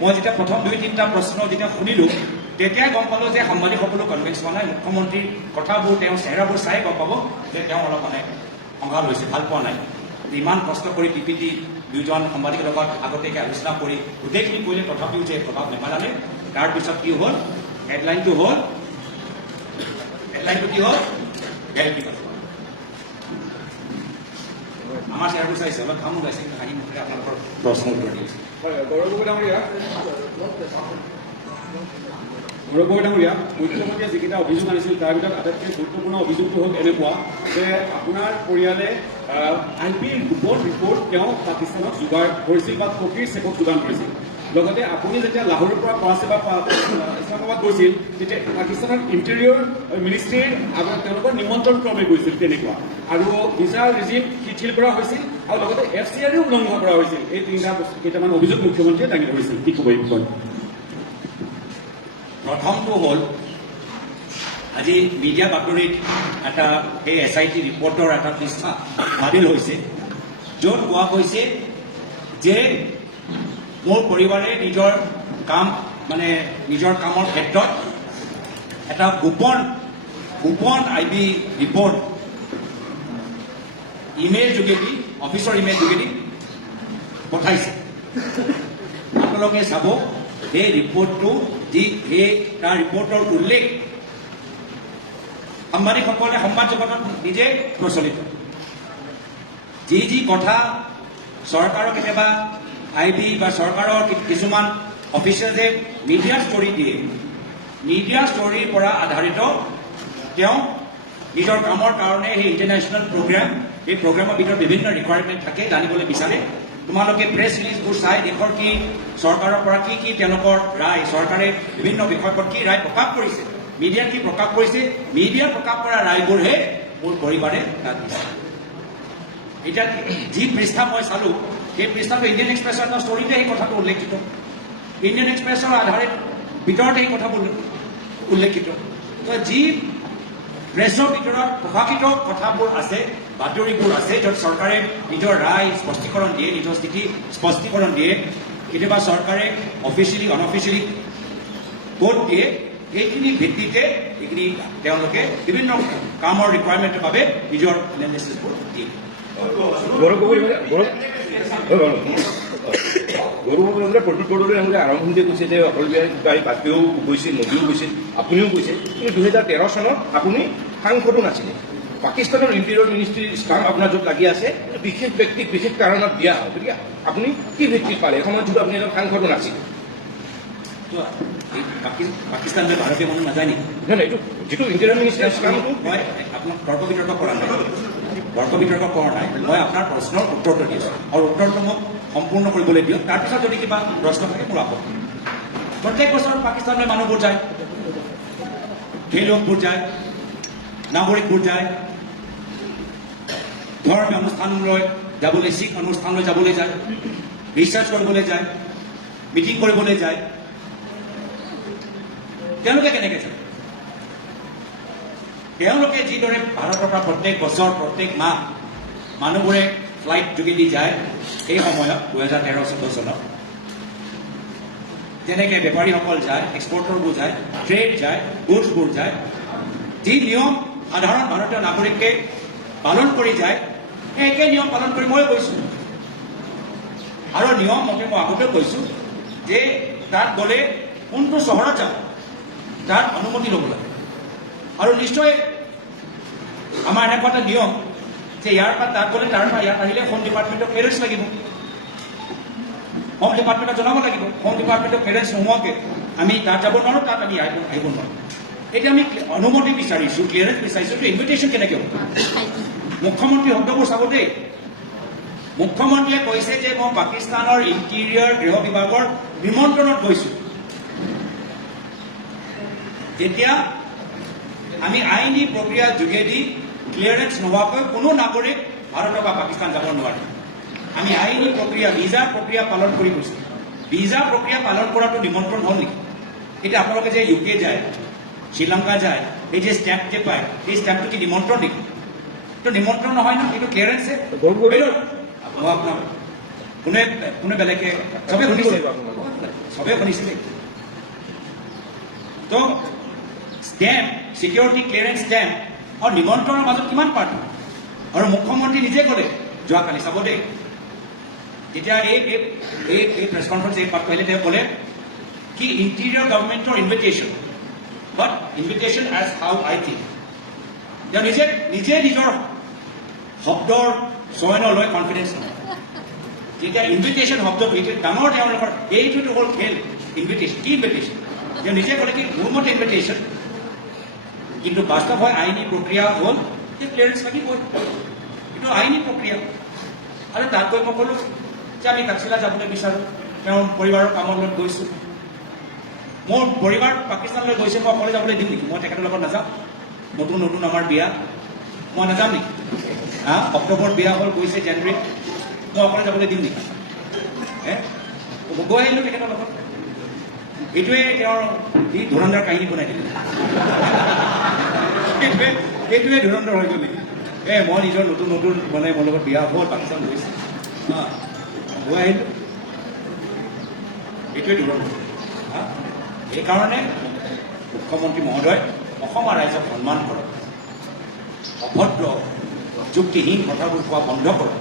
মই যেতিয়া প্ৰথম 2-3টা প্ৰশ্ন যেতিয়া শুনিলোঁ তেতিয়াই গম পালোঁ যে সাংবাদিকসকলো কনভিন্স হোৱা নাই। মুখ্যমন্ত্ৰীৰ কথাবোৰ, তেওঁৰ চেহেৰাবোৰ চাই গম পাব যে তেওঁ অলপ সংঘাত হৈছে, ভাল পোৱা নাই। ইমান কষ্ট কৰি PPT দুজন সাংবাদিকৰ লগত আগতীয়াকৈ আলোচনা কৰি গোটেইখিনি কৰিলে তথাপিও যে প্ৰভাৱ নেপেলালে। তাৰপিছত কি হ'ল, হেডলাইনটো কি হ'ল গেলকি পাছ। আমাৰ চেহেৰাবোৰ চাইছে, অলপ কামো গাইছে, কিন্তু হাঁহি মুখেৰে আপোনালোকৰ প্ৰশ্ন উত্তৰ দি আছে। গৌৰৱ গগৈ ডাঙৰীয়া, মুখ্যমন্ত্ৰীয়ে যিকেইটা অভিযোগ আনিছিল তাৰ ভিতৰত আটাইতকৈ গুৰুত্বপূৰ্ণ অভিযোগটো হ'ল এনেকুৱা যে আপোনাৰ পৰিয়ালে IP গোপন ৰিপৰ্ট তেওঁ পাকিস্তানত যোগাৰ কৰিছিল বা ফকীৰ চেফক যোগান ধৰিছিল। লগতে আপুনি যেতিয়া লাহোৰৰ পৰা কৰাচী বা ইছলামাবাদ গৈছিল তেতিয়া পাকিস্তানৰ ইণ্টেৰিয়ৰ মিনিষ্ট্ৰীৰ তেওঁলোকৰ নিমন্ত্ৰণ ক্ৰমে গৈছিল তেনেকুৱা, আৰু ভিছা ৰিজিম শিথিল কৰা হৈছিল, আৰু লগতে FCR উলংঘ কৰা হৈছিল। এই কেইটামান অভিযোগ মুখ্যমন্ত্ৰীয়ে দাঙি ধৰিছিল। কি ক'ব এই বিষয়ে? প্ৰথমটো হ'ল, আজি মিডিয়া বাতৰিত এটা এই SIT ৰিপৰ্টৰ এটা পৃষ্ঠা বাতিল হৈছে, য'ত কোৱা হৈছে যে মোৰ পৰিবাৰে নিজৰ কামৰ ক্ষেত্ৰত এটা গোপন IB ৰিপৰ্ট ইমেইল যোগেদি, অফিচৰ ইমেইল যোগেদি পঠাইছে। আপোনালোকে চাব এই ৰিপৰ্টটো, তাৰ ৰিপৰ্টৰ উল্লেখ সাংবাদিকসকলে সংবাদ জগতত নিজে প্ৰচলিত। যি কথা চৰকাৰৰ কেতিয়াবা IB বা চৰকাৰৰ কিছুমান অফিচিয়েলে মিডিয়া ষ্টৰী দিয়ে মিডিয়া ষ্টৰীৰ পৰা আধাৰিত তেওঁ নিজৰ কামৰ কাৰণে সেই ইণ্টাৰনেশ্যনেল প্ৰগ্ৰাম এই প্ৰগ্ৰামৰ ভিতৰত বিভিন্ন ৰিকুৱাৰমেণ্ট থাকে জানিবলৈ বিচাৰে তোমালোকে প্ৰেছ ৰিলিজবোৰ চাই দেশৰ কি চৰকাৰৰ পৰা কি কি তেওঁলোকৰ ৰায় চৰকাৰে বিভিন্ন বিষয়ৰ ওপৰত কি ৰায় প্ৰকাশ কৰিছে মিডিয়াত কি প্ৰকাশ কৰিছে মিডিয়া প্ৰকাশ কৰা ৰায়বোৰহে মোৰ পৰিবাৰে তাত দিছে এতিয়া যি পৃষ্ঠা মই চালো সেই পৃষ্ঠাটো ইণ্ডিয়ান এক্সপ্ৰেছৰ এটা ষ্টৰীতে সেই কথাটো উল্লেখিত ইণ্ডিয়ান এক্সপ্ৰেছৰ আধাৰিত ভিতৰতে সেই কথাবোৰ উল্লেখিত তো যি প্ৰেছৰ ভিতৰত প্ৰকাশিত কথাবোৰ আছে বাতৰিবোৰ আছে য'ত চৰকাৰে নিজৰ ৰায় স্পষ্টীকৰণ দিয়ে নিজৰ স্থিতি স্পষ্টীকৰণ দিয়ে কেতিয়াবা চৰকাৰে অফিচিয়েলি অনঅফিচিয়েলি ভোট দিয়ে এইখিনি ভিত্তিতে এইখিনি তেওঁলোকে বিভিন্ন কামৰ ৰিকুৱাৰমেণ্টৰ বাবে নিজৰ এনালিচিছবোৰ দিয়ে গৌৰৱ গগৈ প্ৰদ্যুৎ বৰদলৈ আৰম্ভণিতে কৈছে যে অটল বিহাৰী বাজপেয়ীও গৈছিল মোদীও গৈছিল আপুনিও গৈছে কিন্তু 2013 চনত আপুনি সাংসদো নাছিলে পাকিস্তানৰ ইণ্টেৰিয়ৰ মিনিষ্ট্ৰীৰ কাম আপোনাৰ য'ত লাগি আছে বিশেষ ব্যক্তিক বিশেষ কাৰণত দিয়া হয় গতিকে আপুনি কি ভিত্তিত পালে এসময়ত যিটো আপুনি এজন সাংসদো নাছিল পাকিস্তানলৈ ভাৰতীয় মানুহ নাযায় নেকি নহয় এইটো যিটো ইণ্টেৰিয়ৰ মিনিষ্ট্ৰীৰ কামটো মই আপোনাক তৰ্ক বিতৰ্ক কৰা নাই তৰ্ক বিতৰ্ক কৰা নাই মই আপোনাৰ প্ৰশ্নৰ উত্তৰটো দিছোঁ আৰু উত্তৰটো মোক সম্পূৰ্ণ কৰিবলৈ দিয়ক তাৰপিছত যদি কিবা প্ৰশ্ন থাকে মোৰ আপত্তি প্ৰত্যেক বছৰ পাকিস্তানলৈ মানুহবোৰ যায় সেই লোকবোৰ যায় নাগৰিকবোৰ যায় ধৰ্মীয় অনুষ্ঠানলৈ যাবলৈ শিখ অনুষ্ঠানলৈ যাবলৈ যায় ৰিচাৰ্চ কৰিবলৈ যায় মিটিং কৰিবলৈ যায় তেওঁলোকে কেনেকৈ যায় তেওঁলোকে যিদৰে ভাৰতৰ পৰা প্ৰত্যেক বছৰ প্ৰত্যেক মাহ মানুহবোৰে ফ্লাইট যোগেদি যায় সেই সময়ত 2013-14 চনত যেনেকৈ বেপাৰীসকল যায় এক্সপৰ্টৰবোৰ যায় ট্ৰেড যায় গুডছবোৰ যায় যি নিয়ম সাধাৰণ ভাৰতীয় নাগৰিকে পালন কৰি যায় সেই একে নিয়ম পালন কৰি মই গৈছোঁ আৰু নিয়ম মতে মই আগতেও কৈছোঁ যে তাত গ'লে কোনটো চহৰত যাব তাত অনুমতি ল'ব লাগে আৰু নিশ্চয় আমাৰ এনেকুৱা এটা নিয়ম যে ইয়াৰ পৰা তাত গ'লে তাৰ পৰা ইয়াত আহিলে হোম ডিপাৰ্টমেণ্টৰ ক্লিয়াৰেঞ্চ লাগিব হোম ডিপাৰ্টমেণ্টত জনাব লাগিব হোম ডিপাৰ্টমেণ্টৰ ক্লিয়াৰেঞ্চ নোহোৱাকৈ আমি তাত যাব নোৱাৰোঁ তাত আমি আহিব নোৱাৰোঁ এতিয়া আমি অনুমতি বিচাৰিছোঁ ক্লিয়াৰেঞ্চ বিচাৰিছোঁ কিন্তু ইনভিটেশ্যন কেনেকৈ হ'ব মুখ্যমন্ত্ৰী শব্দবোৰ চাব দেই মুখ্যমন্ত্ৰীয়ে কৈছে যে মই পাকিস্তানৰ ইণ্টেৰিয়ৰ গৃহ বিভাগৰ নিমন্ত্ৰণত গৈছোঁ যেতিয়া আমি আইনী প্ৰক্ৰিয়াৰ যোগেদি ক্লিয়াৰেঞ্চ নোহোৱাকৈ কোনো নাগৰিক ভাৰত বা পাকিস্তান যাব নোৱাৰে আমি আইনী প্ৰক্ৰিয়া ভিজা প্ৰক্ৰিয়া পালন কৰি গৈছোঁ ভিজা প্ৰক্ৰিয়া পালন কৰাটো নিমন্ত্ৰণ হ'ল নেকি এতিয়া আপোনালোকে যে UK যায় শ্ৰীলংকা যায় এই যে ষ্টেম্প যে পায় এই ষ্টেম্পটো কি নিমন্ত্ৰণ নেকি এইটো নিমন্ত্ৰণ নহয় ন এইটো ক্লিয়াৰেঞ্চে মই আপোনাক কোনে বেলেগে চবে শুনিছিলে তো ষ্টেম্প ছিকিউৰিটি ক্লিয়াৰেঞ্চ ষ্টেম্প আৰু নিমন্ত্ৰণৰ মাজত কিমান পাৰ্থক্য আৰু মুখ্যমন্ত্ৰী নিজে ক'লে যোৱাকালি চাব দেই যেতিয়া এই প্ৰেছ কনফাৰেন্স এই পাত আহিলে তেওঁ ক'লে কি ইণ্টেৰিয়ৰ গভৰ্ণমেণ্টৰ ইনভিটেশ্যন বাট ইনভিটেশ্যন এজ হাউ আই থিংক তেওঁ নিজে নিজৰ শব্দৰ চয়নলৈ কনফিডেঞ্চ নহয় যেতিয়া ইনভিটেশ্যন শব্দটো এইটো ডাঙৰ তেওঁলোকৰ এইটোতো হ'ল খেল ইনভিটেশ্যন কি ইনভিটেশ্যন তেওঁ নিজে ক'লে কি মোৰ মতে ইনভিটেশ্যন কিন্তু বাস্তৱ হয় আইনী প্ৰক্ৰিয়া হ'ল যে ক্লিয়াৰেঞ্চ লাগিবই কিন্তু আইনী প্ৰক্ৰিয়া আৰু তাত গৈ মই ক'লোঁ যে আমি তাকচিলা যাবলৈ বিচাৰোঁ তেওঁৰ পৰিবাৰৰ কামৰ লগত গৈছোঁ মোৰ পৰিবাৰ পাকিস্তানলৈ গৈছে মই অকলে যাবলৈ দিম নেকি মই তেখেতৰ লগত নাযাওঁ নতুন আমাৰ বিয়া মই নাযাম নেকি অক্টোবৰত বিয়া হ'ল গৈছে জানুৱাৰীত মই অকলে যাবলৈ দিম নেকি গৈ আহিলোঁ তেখেতৰ লগত এইটোৱে তেওঁৰ ধুৰন্ধৰ কাহিনী বনাই দিলে এইটোৱে ধুৰন্ধৰ হৈ গ'ল নেকি মই নিজৰ নতুন মানে মোৰ লগত বিয়া হ'ল পাকিস্তান গৈছে গৈ আহিলোঁ এইটোৱে ধুৰন্ধৰ সেইকাৰণে মুখ্যমন্ত্ৰী মহোদয় অসমৰ ৰাইজক সন্মান কৰক অভদ্ৰ যুক্তিহীন কথাবোৰ কোৱা বন্ধ কৰক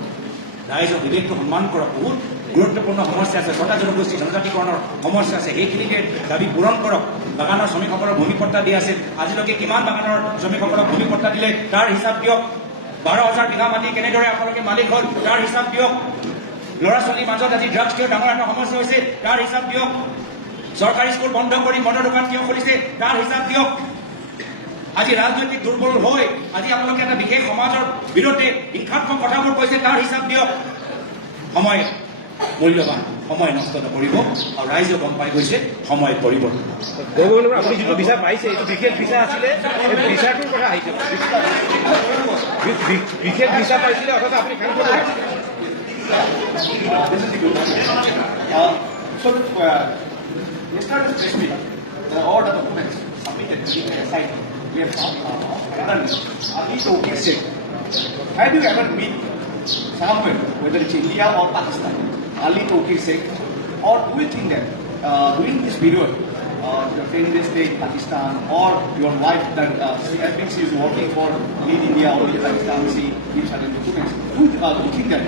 ৰাইজৰ বিবেকটো সন্মান কৰক বহুত গুৰুত্বপূৰ্ণ সমস্যা আছে ছটা জনগোষ্ঠী জনজাতিকৰণৰ সমস্যা আছে সেইখিনিকে দাবী পূৰণ কৰক বাগানৰ শ্ৰমিকসকলক ভূমি পট্টা দিয়া আছিল আজিলৈকে কিমান বাগানৰ শ্ৰমিকসকলক ভূমি পট্টা দিলে তাৰ হিচাপ দিয়ক 12,000 বিঘা মাটি কেনেদৰে আপোনালোকে মালিক হ'ল তাৰ হিচাপ দিয়ক ল'ৰা ছোৱালীৰ মাজত আজি ড্ৰাগছ কিয় ডাঙৰ এটা সমস্যা হৈছে তাৰ হিচাপ দিয়ক চৰকাৰী স্কুল বন্ধ কৰি মদৰ দোকান কিয় খুলিছে তাৰ হিচাপ দিয়ক। আজি ৰাজনৈতিক দুৰ্বল হৈ আজি আপোনালোকে এটা বিশেষ সমাজৰ বিৰুদ্ধে হিংসাত্মক কথাবোৰ কৈছে তাৰ হিচাপ দিয়ক। সময় মূল্যৱান, সময় নষ্ট নকৰিব আৰু ৰাইজে গম পাই গৈছে সময় পৰিৱৰ্তন। গগৈ আপুনি যিটো ভিছা পাইছে এইটো বিশেষ ভিছা আছিলে, এই ভিছাটোৰ কথা আহিছে। বিশেষ ভিছা পাইছিলে অথচ আপুনি কাম কৰিব লাগিছিলে। So, yesterday's press meet, all the documents submitted to the SIT, we have found Ali Tawqir Sheikh. Have you ever been somewhere, whether it's India or Pakistan, Ali Tawqir Sheikh, or do you think that during this period, your friend they stay in Pakistan, or your wife that I think she is working for Lead India or Lead Pakistan, she gives certain documents, do you think that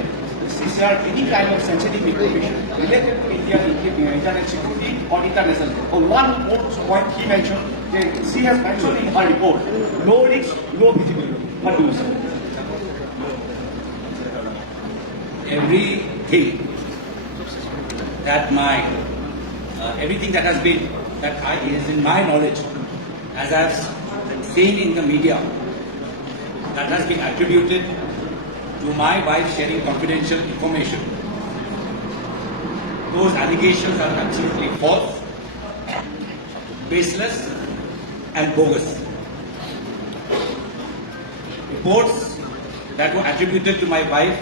she shared any kind of sensitive information related to Indian internet security or international? Or one more point he mentioned, that she has mentioned in her report, low risk, low visibility. What do you say? Everything that has been, is in my knowledge, as I've seen in the media, that has been attributed to my wife sharing confidential information. Those allegations are absolutely false, baseless, and bogus. Reports that were attributed to my wife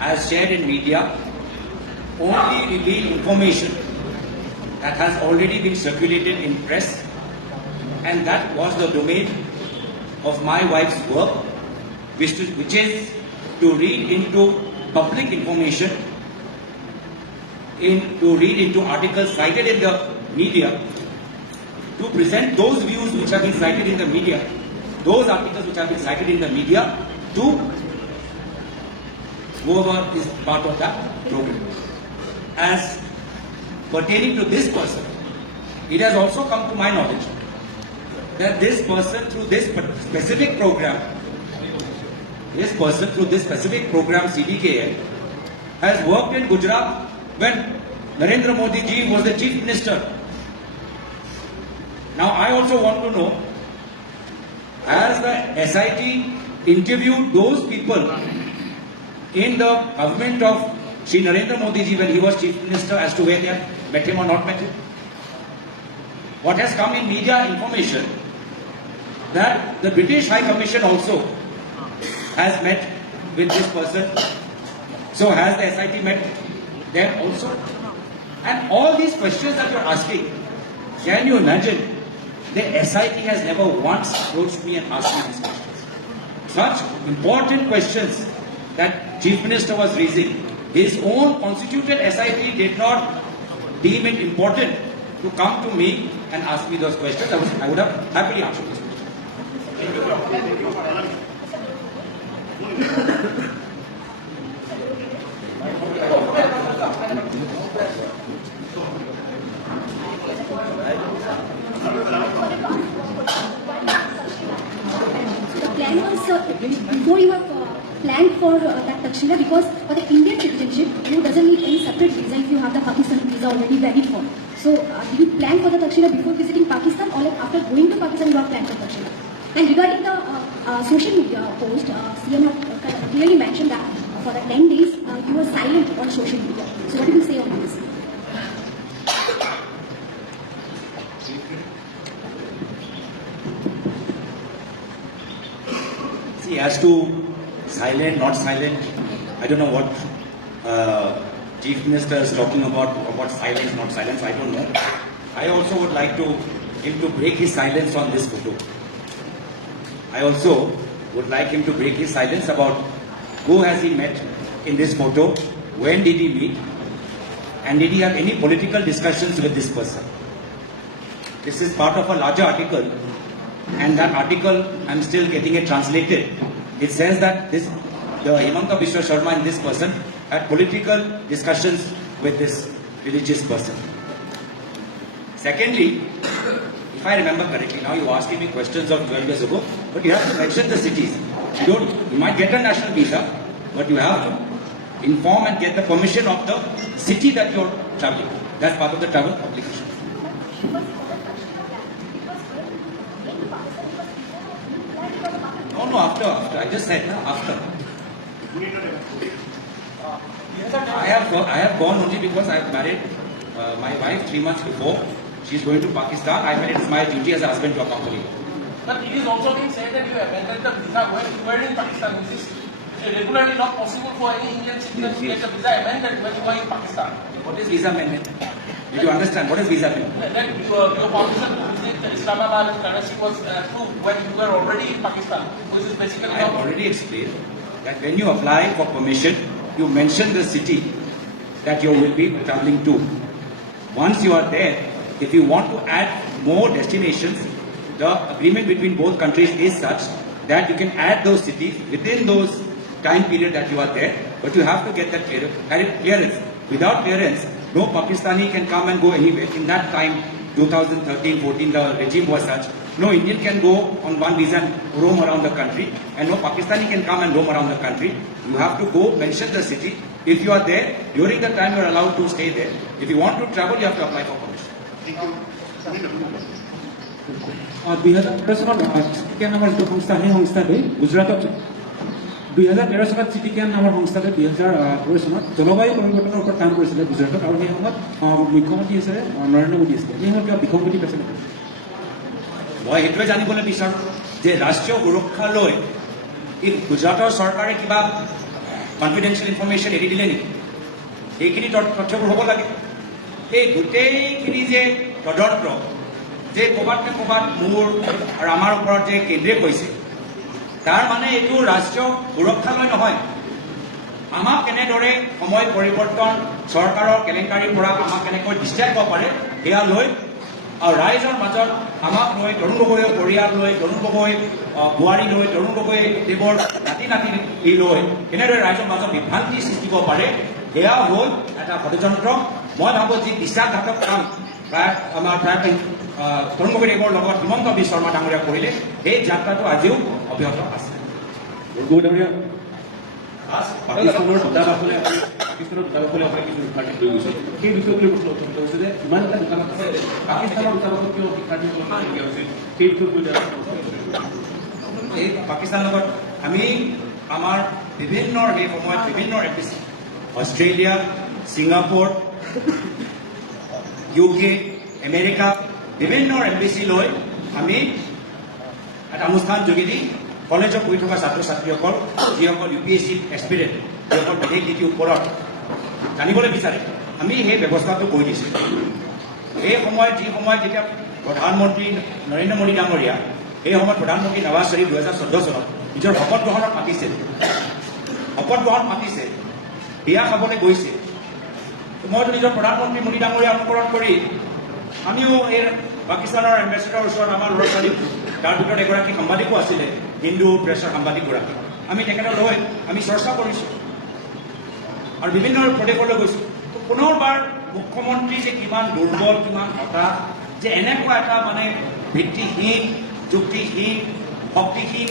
as shared in media only reveal information that has already been circulated in press, and that was the domain of my wife's work, which is to read into public information, to read into articles cited in the media, to present those views which have been cited in the media, those articles which have been cited in the media, to whoever is part of that program. As pertaining to this person, it has also come to my knowledge that this person through this specific program, CDKL, has worked in Gujarat when Narendra Modi ji was the Chief Minister. Now I also want to know, has the SIT interviewed those people in the government of Shri Narendra Modi ji when he was Chief Minister as to where they have met him or not met him? What has come in media information that the British High Commission also has met with this person. So has the SIT met them also? And all these questions that you're asking, can you imagine? The SIT has never once approached me and asked me these questions. Such important questions that Chief Minister was raising, his own constituted SIT did not deem it important to come to me and ask me those questions. I would have happily answered these questions. Plan was before you have planned for that Takshila, because for the Indian citizenship you doesn't need any separate visa if you have the Pakistan visa already valid for. So did you plan for the Takshila before visiting Pakistan, or like after going to Pakistan you have planned for Takshila? And regarding the social media post, CM have clearly mentioned that for the 10 days you were silent on social media. So what do you say on this? See, as to silent, not silent, I don't know what Chief Minister is talking about silence, not silence, I don't know. I also would like him to break his silence on this photo. I also would like him to break his silence about who has he met in this photo, when did he meet, and did he have any political discussions with this person. This is part of a larger article, and that article, I'm still getting it translated. It says that the Himanta Biswa Sharma and this person had political discussions with this religious person. Secondly, if I remember correctly, now you're asking me questions of 12 years ago, but you have to mention the cities. You might get a national visa, but you have to inform and get the permission of the city that you're traveling. That's part of the travel obligation. No, after. I just said, no, after. I have gone only because I have married my wife 3 months before. She's going to Pakistan. I felt it is my duty as a husband to accompany her. But it is also being said that you amended the visa when you were in Pakistan, which is regularly not possible for any Indian citizen to get a visa amended when you were in Pakistan. What is visa amendment? Did you understand? What is visa amendment? That your permission to visit Islamabad and Karachi was approved when you were already in Pakistan, which is basically I have already explained that when you apply for permission, you mention the city that you will be traveling to. Once you are there, if you want to add more destinations, the agreement between both countries is such that you can add those cities within those time period that you are there, but you have to get that clearance. Without clearance, no Pakistani can come and go anywhere. In that time, 2013-14, the regime was such. No Indian can go on one visa and roam around the country, and no Pakistani can come and roam around the country. You have to go, mention the city. If you are there, during the time you are allowed to stay there. If you want to travel, you have to apply for permission. 2013 চনত city care নামৰ যিটো সংস্থা সেই সংস্থাটোৱে গুজৰাটত 2013 চনত city care নামৰ সংস্থাটোৱে 2013 চনত জলবায়ু পৰিৱৰ্তনৰ ওপৰত কাম কৰিছিলে গুজৰাটত আৰু সেই সময়ত মুখ্যমন্ত্ৰী হিচাপে নৰেন্দ্ৰ মোদী আছিলে সেই সময়ত কিবা বিসংগতি পাইছে নেকি মই সেইটোৱে জানিবলৈ বিচাৰোঁ যে ৰাষ্ট্ৰীয় সুৰক্ষা লৈ এই গুজৰাটৰ চৰকাৰে কিবা কনফিডেন্সিয়েল ইনফৰমেশ্যন এৰি দিলে নেকি এইখিনি তথ্যবোৰ হ'ব লাগে এই গোটেইখিনি যে তদন্ত যে ক'ৰবাত নে ক'ৰবাত মোৰ আৰু আমাৰ ওপৰত যে কেন্দ্ৰে কৈছে তাৰ মানে এইটো ৰাষ্ট্ৰীয় সুৰক্ষা লৈ নহয় আমাক কেনেদৰে সময় পৰিৱৰ্তন চৰকাৰৰ কেলেংকাৰীৰ পৰা আমাক কেনেকৈ ডিষ্ট্ৰেক্ট হ'ব পাৰে সেয়া লৈ আৰু ৰাইজৰ মাজত আমাক লৈ তৰুণ গগৈৰ পৰিয়াল লৈ তৰুণ গগৈ বোৱাৰী লৈ তৰুণ গগৈ দেৱৰ নাতি নাতি লৈ কেনেদৰে ৰাইজৰ মাজত বিভ্ৰান্তি সৃষ্টি কৰিব পাৰে সেয়া হ'ল এটা ষড়যন্ত্ৰ মই ভাবোঁ যি বিশ্বাসঘাতক কাম আমাৰ তৰুণ গগৈ দেৱৰ লগত হিমন্ত বিশ্ব শৰ্মা ডাঙৰীয়া কৰিলে সেই যাত্ৰাটো আজিও অব্যাহত আছে পাকিস্তানৰ দূতাবাসলৈ আপুনি কিছু শিক্ষাৰ্থী লৈ গৈছে সেই বিষয়ক লৈ প্ৰশ্ন উত্থাপিত হৈছে যে ইমান এটা দোকানত আছে পাকিস্তানৰ দূতাবাসত কিয় শিক্ষাৰ্থীসকলক লগীয়া হৈছিল সেই বিষয়ক লৈ এই পাকিস্তানৰ লগত আমি আমাৰ বিভিন্ন সেই সময়ত বিভিন্ন embassy Australia Singapore UK America বিভিন্ন এম্বেচি লৈ আমি এটা অনুষ্ঠান যোগেদি কলেজত পঢ়ি থকা ছাত্ৰ ছাত্ৰীসকল যিসকল UPSC এক্সপিৰিয়েণ্ট যিসকল বিদেশ নীতিৰ ওপৰত জানিবলৈ বিচাৰে আমি সেই ব্যৱস্থাটো কৰি দিছোঁ এই সময়ত যি সময়ত যেতিয়া প্ৰধানমন্ত্ৰী নৰেন্দ্ৰ মোদী ডাঙৰীয়া এই সময়ত প্ৰধানমন্ত্ৰী নৱাজ শ্বৰীফ 2014 চনত নিজৰ শপত গ্ৰহণত মাতিছে বিয়া খাবলৈ গৈছে মইতো নিজৰ প্ৰধানমন্ত্ৰী মোদী ডাঙৰীয়া অনুকৰণ কৰি আমিও এই পাকিস্তানৰ এম্বেচেডৰ ওচৰত আমাৰ ল'ৰা ছোৱালী তাৰ ভিতৰত এগৰাকী সাংবাদিকো আছিলে হিন্দু প্ৰেছৰ সাংবাদিকগৰাকী আমি তেখেতক লৈ আমি চৰ্চা কৰিছোঁ আৰু বিভিন্ন প্ৰদেশলৈ গৈছোঁ পুনৰবাৰ মুখ্যমন্ত্ৰী যে কিমান দুৰ্বল কিমান হতাশ যে এনেকুৱা এটা মানে ভিত্তিহীন যুক্তিহীন শক্তিহীন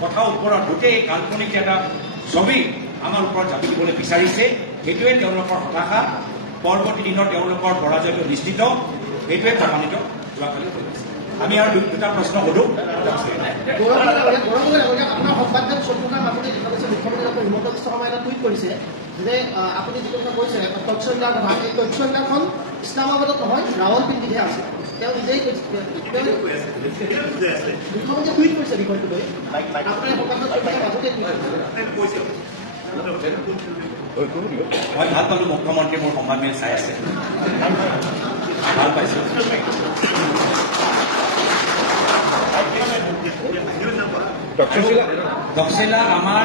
কথাৰ ওপৰত গোটেই কাল্পনিক এটা ছবি আমাৰ ওপৰত জাপি দিবলৈ বিচাৰিছে সেইটোৱে তেওঁলোকৰ হতাশা পৰৱৰ্তী দিনত তেওঁলোকৰ পৰাজয়টো নিশ্চিত সেইটোৱে প্ৰমাণিত যোৱাকালি হৈ গৈছে আমি আৰু দুটা প্ৰশ্ন সোধোঁ আপোনাৰ সংবাদদাত চন্দ্ৰনাথ আপুনি দেখা পাইছে মুখ্যমন্ত্ৰী ডক্টৰ হিমন্ত বিশ্ব শৰ্মাই এটা টুইট কৰিছে যে আপুনি যিটো কথা কৈছে তথ্যবিলাক কথা এই তথ্যবিলাকখন ইছলামাবাদত নহয় ৰাৱলপিণ্ডিতহে আছে তেওঁ নিজেই মুখ্যমন্ত্ৰীয়ে টুইট কৰিছে বিষয়টো লৈ আপোনাৰ সংবাদদাত মাজতে কৈছে মই ভাল পালোঁ মুখ্যমন্ত্ৰী মোৰ সংবাদমেল চাই আছে ভাল পাইছোঁ তক্ষশিলা আমাৰ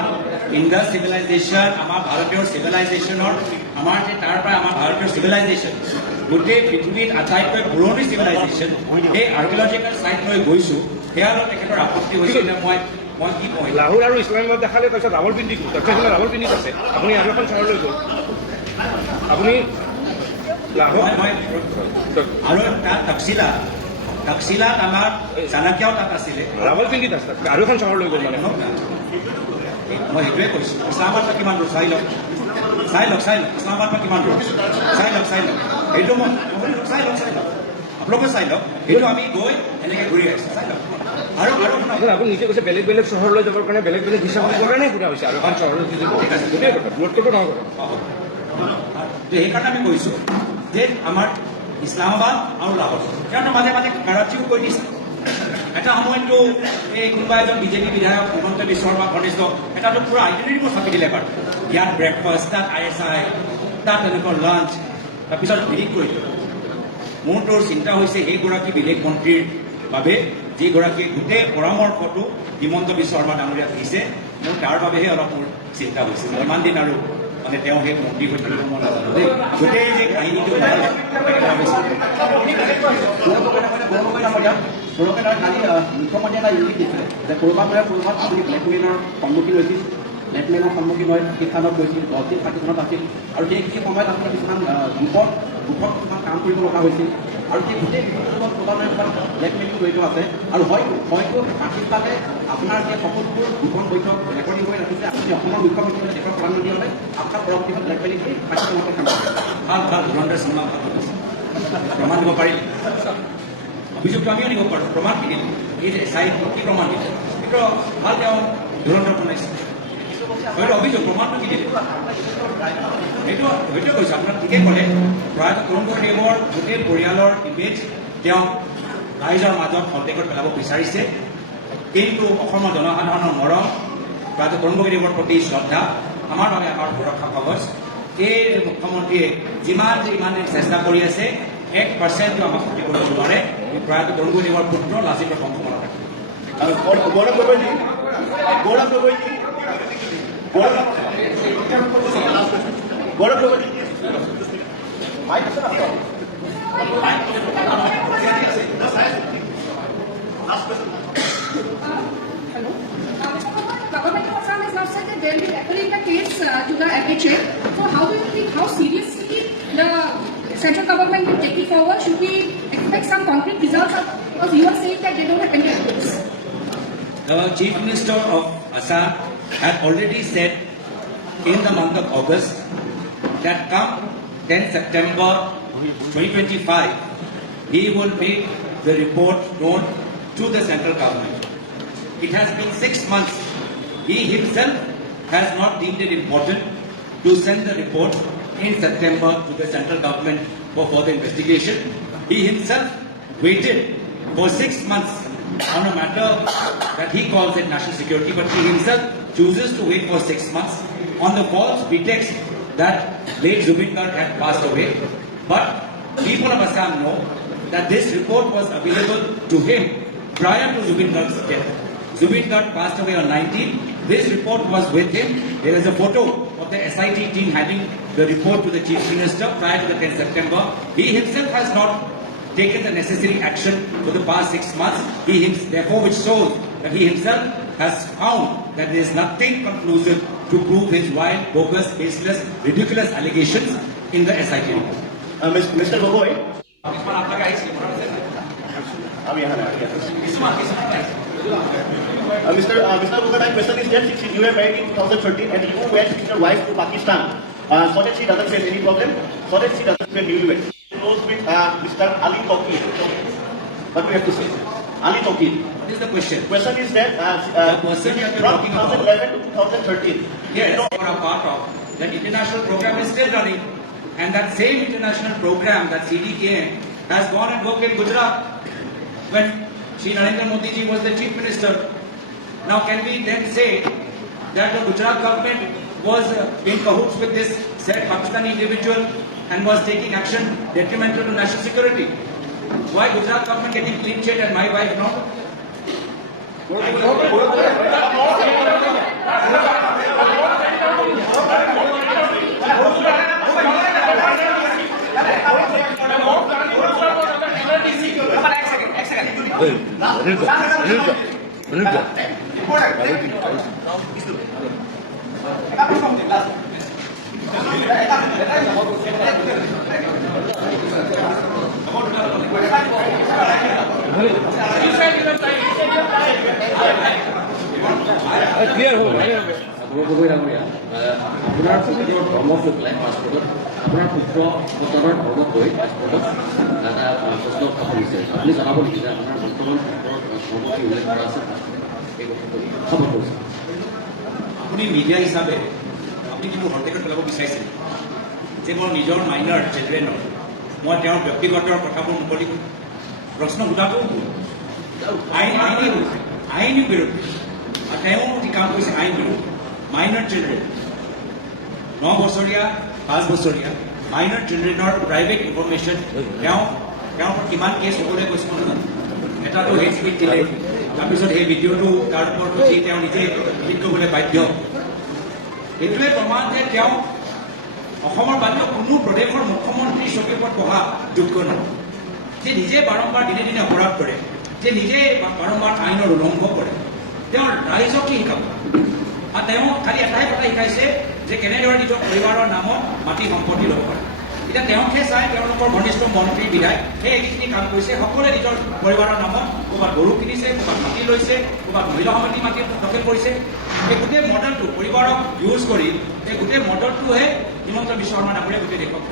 ইণ্ডাছ চিভিলাইজেশ্যন আমাৰ ভাৰতীয় চিভিলাইজেশ্যনৰ আমাৰ যে তাৰ পৰা আমাৰ ভাৰতীয় চিভিলাইজেশ্যন গোটেই পৃথিৱীত আটাইতকৈ পুৰণি চিভিলাইজেশ্যন সেই আৰ্কিঅলজিকেল ছাইট লৈ গৈছোঁ সেয়ালৈ তেখেতৰ আপত্তি হৈছে নে মই কি কওঁ লাহোৰ আৰু ইছলামাবাদ দেখালে তাৰপিছত ৰাৱলপিণ্ডিত তক্ষশিলা ৰাৱলপিণ্ডিত আছে আপুনি আৰু এখন চহৰলৈ গ'ল আপুনি লাহোৰ আৰু তাত তক্ষশিলাত আমাৰ চাণক্যও তাত আছিলে ৰাৱলপিণ্ডিত আছে আৰু এখন চহৰলৈ গ'ল মানে মই সেইটোৱে কৈছোঁ ইছলামাবাদ পৰা কিমান দূৰ চাই লওক ইছলামাবাদ পৰা কিমান দূৰ চাই লওক সেইটো মই চাই লওক আপোনালোকে চাই লওক, সেইটো আমি গৈ এনেকৈ ঘূৰি আহিছোঁ, চাই লওক। আৰু শুনক, আপুনি নিজে কৈছে বেলেগ বেলেগ চহৰলৈ যাবৰ কাৰণে বেলেগ বেলেগ ভিছা কাৰণে সোধা হৈছে আৰু এখন চহৰলৈ গোটেই কথা দূৰত্বটো নহয় তো সেইকাৰণে আমি কৈছোঁ যে আমাৰ ইছলামাবাদ আৰু লাহোৰ, সিহঁতৰ মাজে মাজে কাৰাচিও কৈ দিছে। এটা সময়তো এই কোনোবা এজন বিজেপি বিধায়ক হিমন্ত বিশ্ব শৰ্মা ঘনিষ্ঠ এটাতো পুৰা আইডেণ্টিটিবোৰ ছাপি দিলে বাৰু, ইয়াত ব্ৰেকফাষ্ট, তাত ISI, তাত তেনেকুৱা লাঞ্চ, তাৰপিছত ডিলিট কৰি দিলে। মোৰতো চিন্তা হৈছে সেইগৰাকী বিদেশ মন্ত্ৰীৰ বাবে যিগৰাকীয়ে গোটেই পৰামৰ্শটো হিমন্ত বিশ্ব শৰ্মা ডাঙৰীয়াক দিছে, মোৰ তাৰ বাবেহে অলপ মোৰ চিন্তা হৈছে। ইমান দিন আৰু মানে তেওঁ সেই মন্ত্ৰী হৈ থাকিব মই নাজানো দেই, গোটেই যে কাহিনীটো মুখ্যমন্ত্ৰী এটা ইউনিট দিছিলে যে ক'ৰবাত আপুনি ব্লেকমেইলৰ সন্মুখীন হৈছিল, ব্লেকমেইলৰ সন্মুখীন হৈ পাকিস্তানত গৈছিল, 10 দিন পাকিস্তানত আছিল আৰু সেই সময়ত আপোনাৰ কিছুমান গ্ৰুপত কিছুমান কাম কৰিব লগা হৈছিল আৰু সেই গোটেই বিষয়টোত ক'ৰবাত ব্লেকমেইলিং জড়িত আছে আৰু হয়তো পাকিস্তানে আপোনাৰ সেই সকলোবোৰ গোপন বৈঠক ৰেকৰ্ডিং কৰি ৰাখিছে। আপুনি অসমৰ মুখ্যমন্ত্ৰী হ'লে, দেশৰ প্ৰধানমন্ত্ৰী হ'লে আপোনাৰ পৰৱৰ্তীত ব্লেকমেইলিং কৰি পাকিস্তানতে কাম কৰে। ভাল ধুৰন্ধৰ চিনেমা প্ৰমাণ দিব পাৰিলে, অভিযোগটো আমিও দিব পাৰোঁ, প্ৰমাণ কি দিলে, এই যে চাই কি প্ৰমাণ দিলে, সেইটো ভাল তেওঁ ধুৰন্ধৰ বনাইছে, হয়তো অভিযোগ প্ৰমাণটো কি দিলে সেইটোৱে কৈছে। আপোনাক ঠিকেই ক'লে, প্ৰয়াত তৰুণদেৱৰ গোটেই পৰিয়ালৰ ইমেজ তেওঁ ৰাইজৰ মাজত সন্দেহত পেলাব বিচাৰিছে, কিন্তু অসমৰ জনসাধাৰণৰ মৰম, প্ৰয়াত তৰুণদেৱৰ প্ৰতি শ্ৰদ্ধা আমাৰ বাবে আমাৰ সুৰক্ষা কৱচ। এই মুখ্যমন্ত্ৰীয়ে যিমান চেষ্টা কৰি আছে 1% আমাক ক্ষতি কৰিব নোৱাৰে। প্ৰয়াত তৰুণদেৱৰ পুত্ৰ লাচিত বৰ্মনৰ Government of Assam has now said that they will be referring the case to the FHA. So how do you think, how seriously the central government will take it forward? Should we expect some concrete results? Because you are saying that they don't have any evidence. The Chief Minister of Assam had already said in the month of August that come 10 September 2025, he will make the report known to the central government. It has been 6 months. He himself has not deemed it important to send the report in September to the central government for further investigation. He himself waited for 6 months on a matter that he calls it national security, but he himself chooses to wait for 6 months on the false pretext that late Zubin Garg had passed away. But people of Assam know that this report was available to him prior to Zubin Garg's death. Zubin Garg passed away on 19. This report was with him. There is a photo of the SIT team having the report to the Chief Minister prior to the 10th September. He himself has not taken the necessary action for the past 6 months. Therefore, which shows that he himself has found that there is nothing conclusive to prove his wild, bogus, baseless, ridiculous allegations in the SIT report. Mr. Gogoi, Mr. Gogoi, my question is that since you were married in 2013 and you went with your wife to Pakistan, so that she doesn't face any problem, so that she doesn't feel newlywed. She goes with Mr. Ali Tokir. What do you have to say? Ali Tokir. What is the question? Question is that person you are from talking about. 2011 to 2013. Yes, for a part of that international program is still running, and that same international program, that CDKM, has gone and worked in Gujarat when Shri Narendra Modi ji was the chief minister. Now, can we then say that the Gujarat government was in cahoots with this said Pakistani individual and was taking action detrimental to national security? Why Gujarat government getting clean sheet and my wife not? আপোনাৰ ধৰ্মক লৈ পেলাই পাছপৰ্টত আপোনাৰ পুত্ৰ বৰ্তমান ধৰ্মক লৈ পাছপৰ্টত এটা প্ৰশ্ন উত্থাপন হৈছে আপুনি জনাব নেকি যে আপোনাৰ বৰ্তমান পুত্ৰৰ ধৰ্ম কি উল্লেখ কৰা আছে এই কথাটো উত্থাপন কৰিছে আপুনি মিডিয়া হিচাপে আপুনি কিন্তু সন্দেহত পেলাব বিচাৰিছে যে মোৰ নিজৰ মাইনাৰ চিলড্ৰেনৰ মই তেওঁৰ ব্যক্তিগত কথাবোৰ মুকলি কৰিম প্ৰশ্ন সোধাটো আইনী বিৰুদ্ধে আৰু তেওঁ যি কাম কৰিছে আইন বিৰুদ্ধে মাইনাৰ চিলড্ৰেন 9 বছৰীয়া 5 বছৰীয়া মাইনাৰ চিলড্ৰেনৰ প্ৰাইভেট ইনফৰমেশ্যন তেওঁৰ কিমান কেছ হ'বলৈ কৈছে মই নাজানো এটাতো হেড স্পীড দিলে তাৰপিছত সেই ভিডিঅ'টো তাৰ ওপৰত উঠি তেওঁ নিজে ডিলিট কৰিবলৈ বাধ্য এইটোৱে প্ৰমাণ যে তেওঁ অসমৰ বাহিৰৰ কোনো প্ৰদেশৰ মুখ্যমন্ত্ৰীৰ চকীৰ ওপৰত বহা যোগ্য নহয় যে নিজে বাৰম্বাৰ দিনে দিনে অপৰাধ কৰে যে নিজে বাৰম্বাৰ আইনৰ উলংঘ কৰে তেওঁ ৰাইজক কি শিকাব আৰু তেওঁ খালি এটাই কথা শিকাইছে যে কেনেদৰে নিজৰ পৰিবাৰৰ নামত মাটি সম্পত্তি ল'ব পাৰে এতিয়া তেওঁকহে চাই তেওঁলোকৰ ঘনিষ্ঠ মন্ত্ৰী বিধায়ক সেই এইখিনি কাম কৰিছে সকলোৱে নিজৰ পৰিবাৰৰ নামত ক'ৰবাত গৰু কিনিছে ক'ৰবাত মাটি লৈছে ক'ৰবাত মহিলা সমিতি মাটি দখল কৰিছে এই গোটেই মডেলটো পৰিবাৰক ইউজ কৰি এই গোটেই মডেলটোহে হিমন্ত বিশ্ব শৰ্মা ডাঙৰীয়া গোটেই দেশক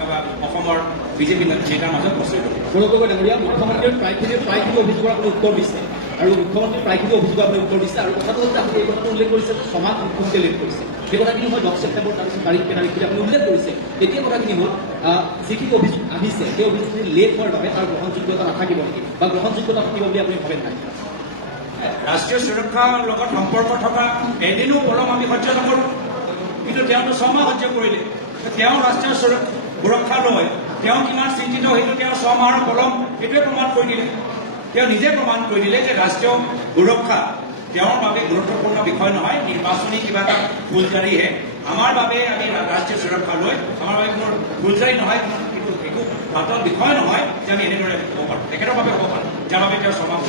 অসমৰ বিজেপি নেতাৰ মাজত প্ৰস্তুত কৰে গৌৰৱ ডাঙৰীয়া মুখ্যমন্ত্ৰীৰ প্ৰায়খিনি অভিযোগৰ আপুনি উত্তৰ দিছে আৰু মুখ্যমন্ত্ৰীৰ প্ৰায়খিনি অভিযোগ আপুনি উত্তৰ দিছে আৰু কথাটো হচ্ছে আপুনি এই কথাটো উল্লেখ কৰিছে সমাজ মুখ্যমন্ত্ৰীয়ে লেট কৰিছে সেই কথাখিনি হয় 10 ছেপ্টেম্বৰ তাৰপিছত তাৰিখ আপুনি উল্লেখ কৰিছে তেতিয়া কথাখিনি হ'ল যিখিনি অভিযোগ আহিছে সেই অভিযোগখিনি লেট হোৱাৰ বাবে তাৰ গ্ৰহণযোগ্যতা নাথাকিব নেকি বা গ্ৰহণযোগ্যতা থাকিব বুলি আপুনি ভাবে নাই ৰাষ্ট্ৰীয় সুৰক্ষাৰ লগত সম্পৰ্ক থকা এদিনো পলম আমি সহ্য নকৰোঁ কিন্তু তেওঁতো 6 মাহ সহ্য কৰিলে তেওঁ ৰাষ্ট্ৰীয় সুৰক্ষা লৈ তেওঁ কিমান চিন্তিত সেইটো তেওঁ 6 মাহৰ পলম এইটোৱে প্ৰমাণ কৰি দিলে তেওঁ নিজে প্ৰমাণ কৰি দিলে যে ৰাষ্ট্ৰীয় সুৰক্ষা তেওঁৰ বাবে গুৰুত্বপূৰ্ণ বিষয় নহয় নিৰ্বাচনী কিবা এটা ফুলজাৰিহে আমাৰ বাবে আমি ৰাষ্ট্ৰীয় সুৰক্ষা লৈ আমাৰ বাবে কোনো ফুলজাৰি নহয় কিন্তু একো পাতল বিষয় নহয় যে আমি এনেদৰে হ'ব পাৰোঁ তেখেতৰ বাবে হ'ব পাৰোঁ যাৰ বাবে তেওঁ 6 মাহ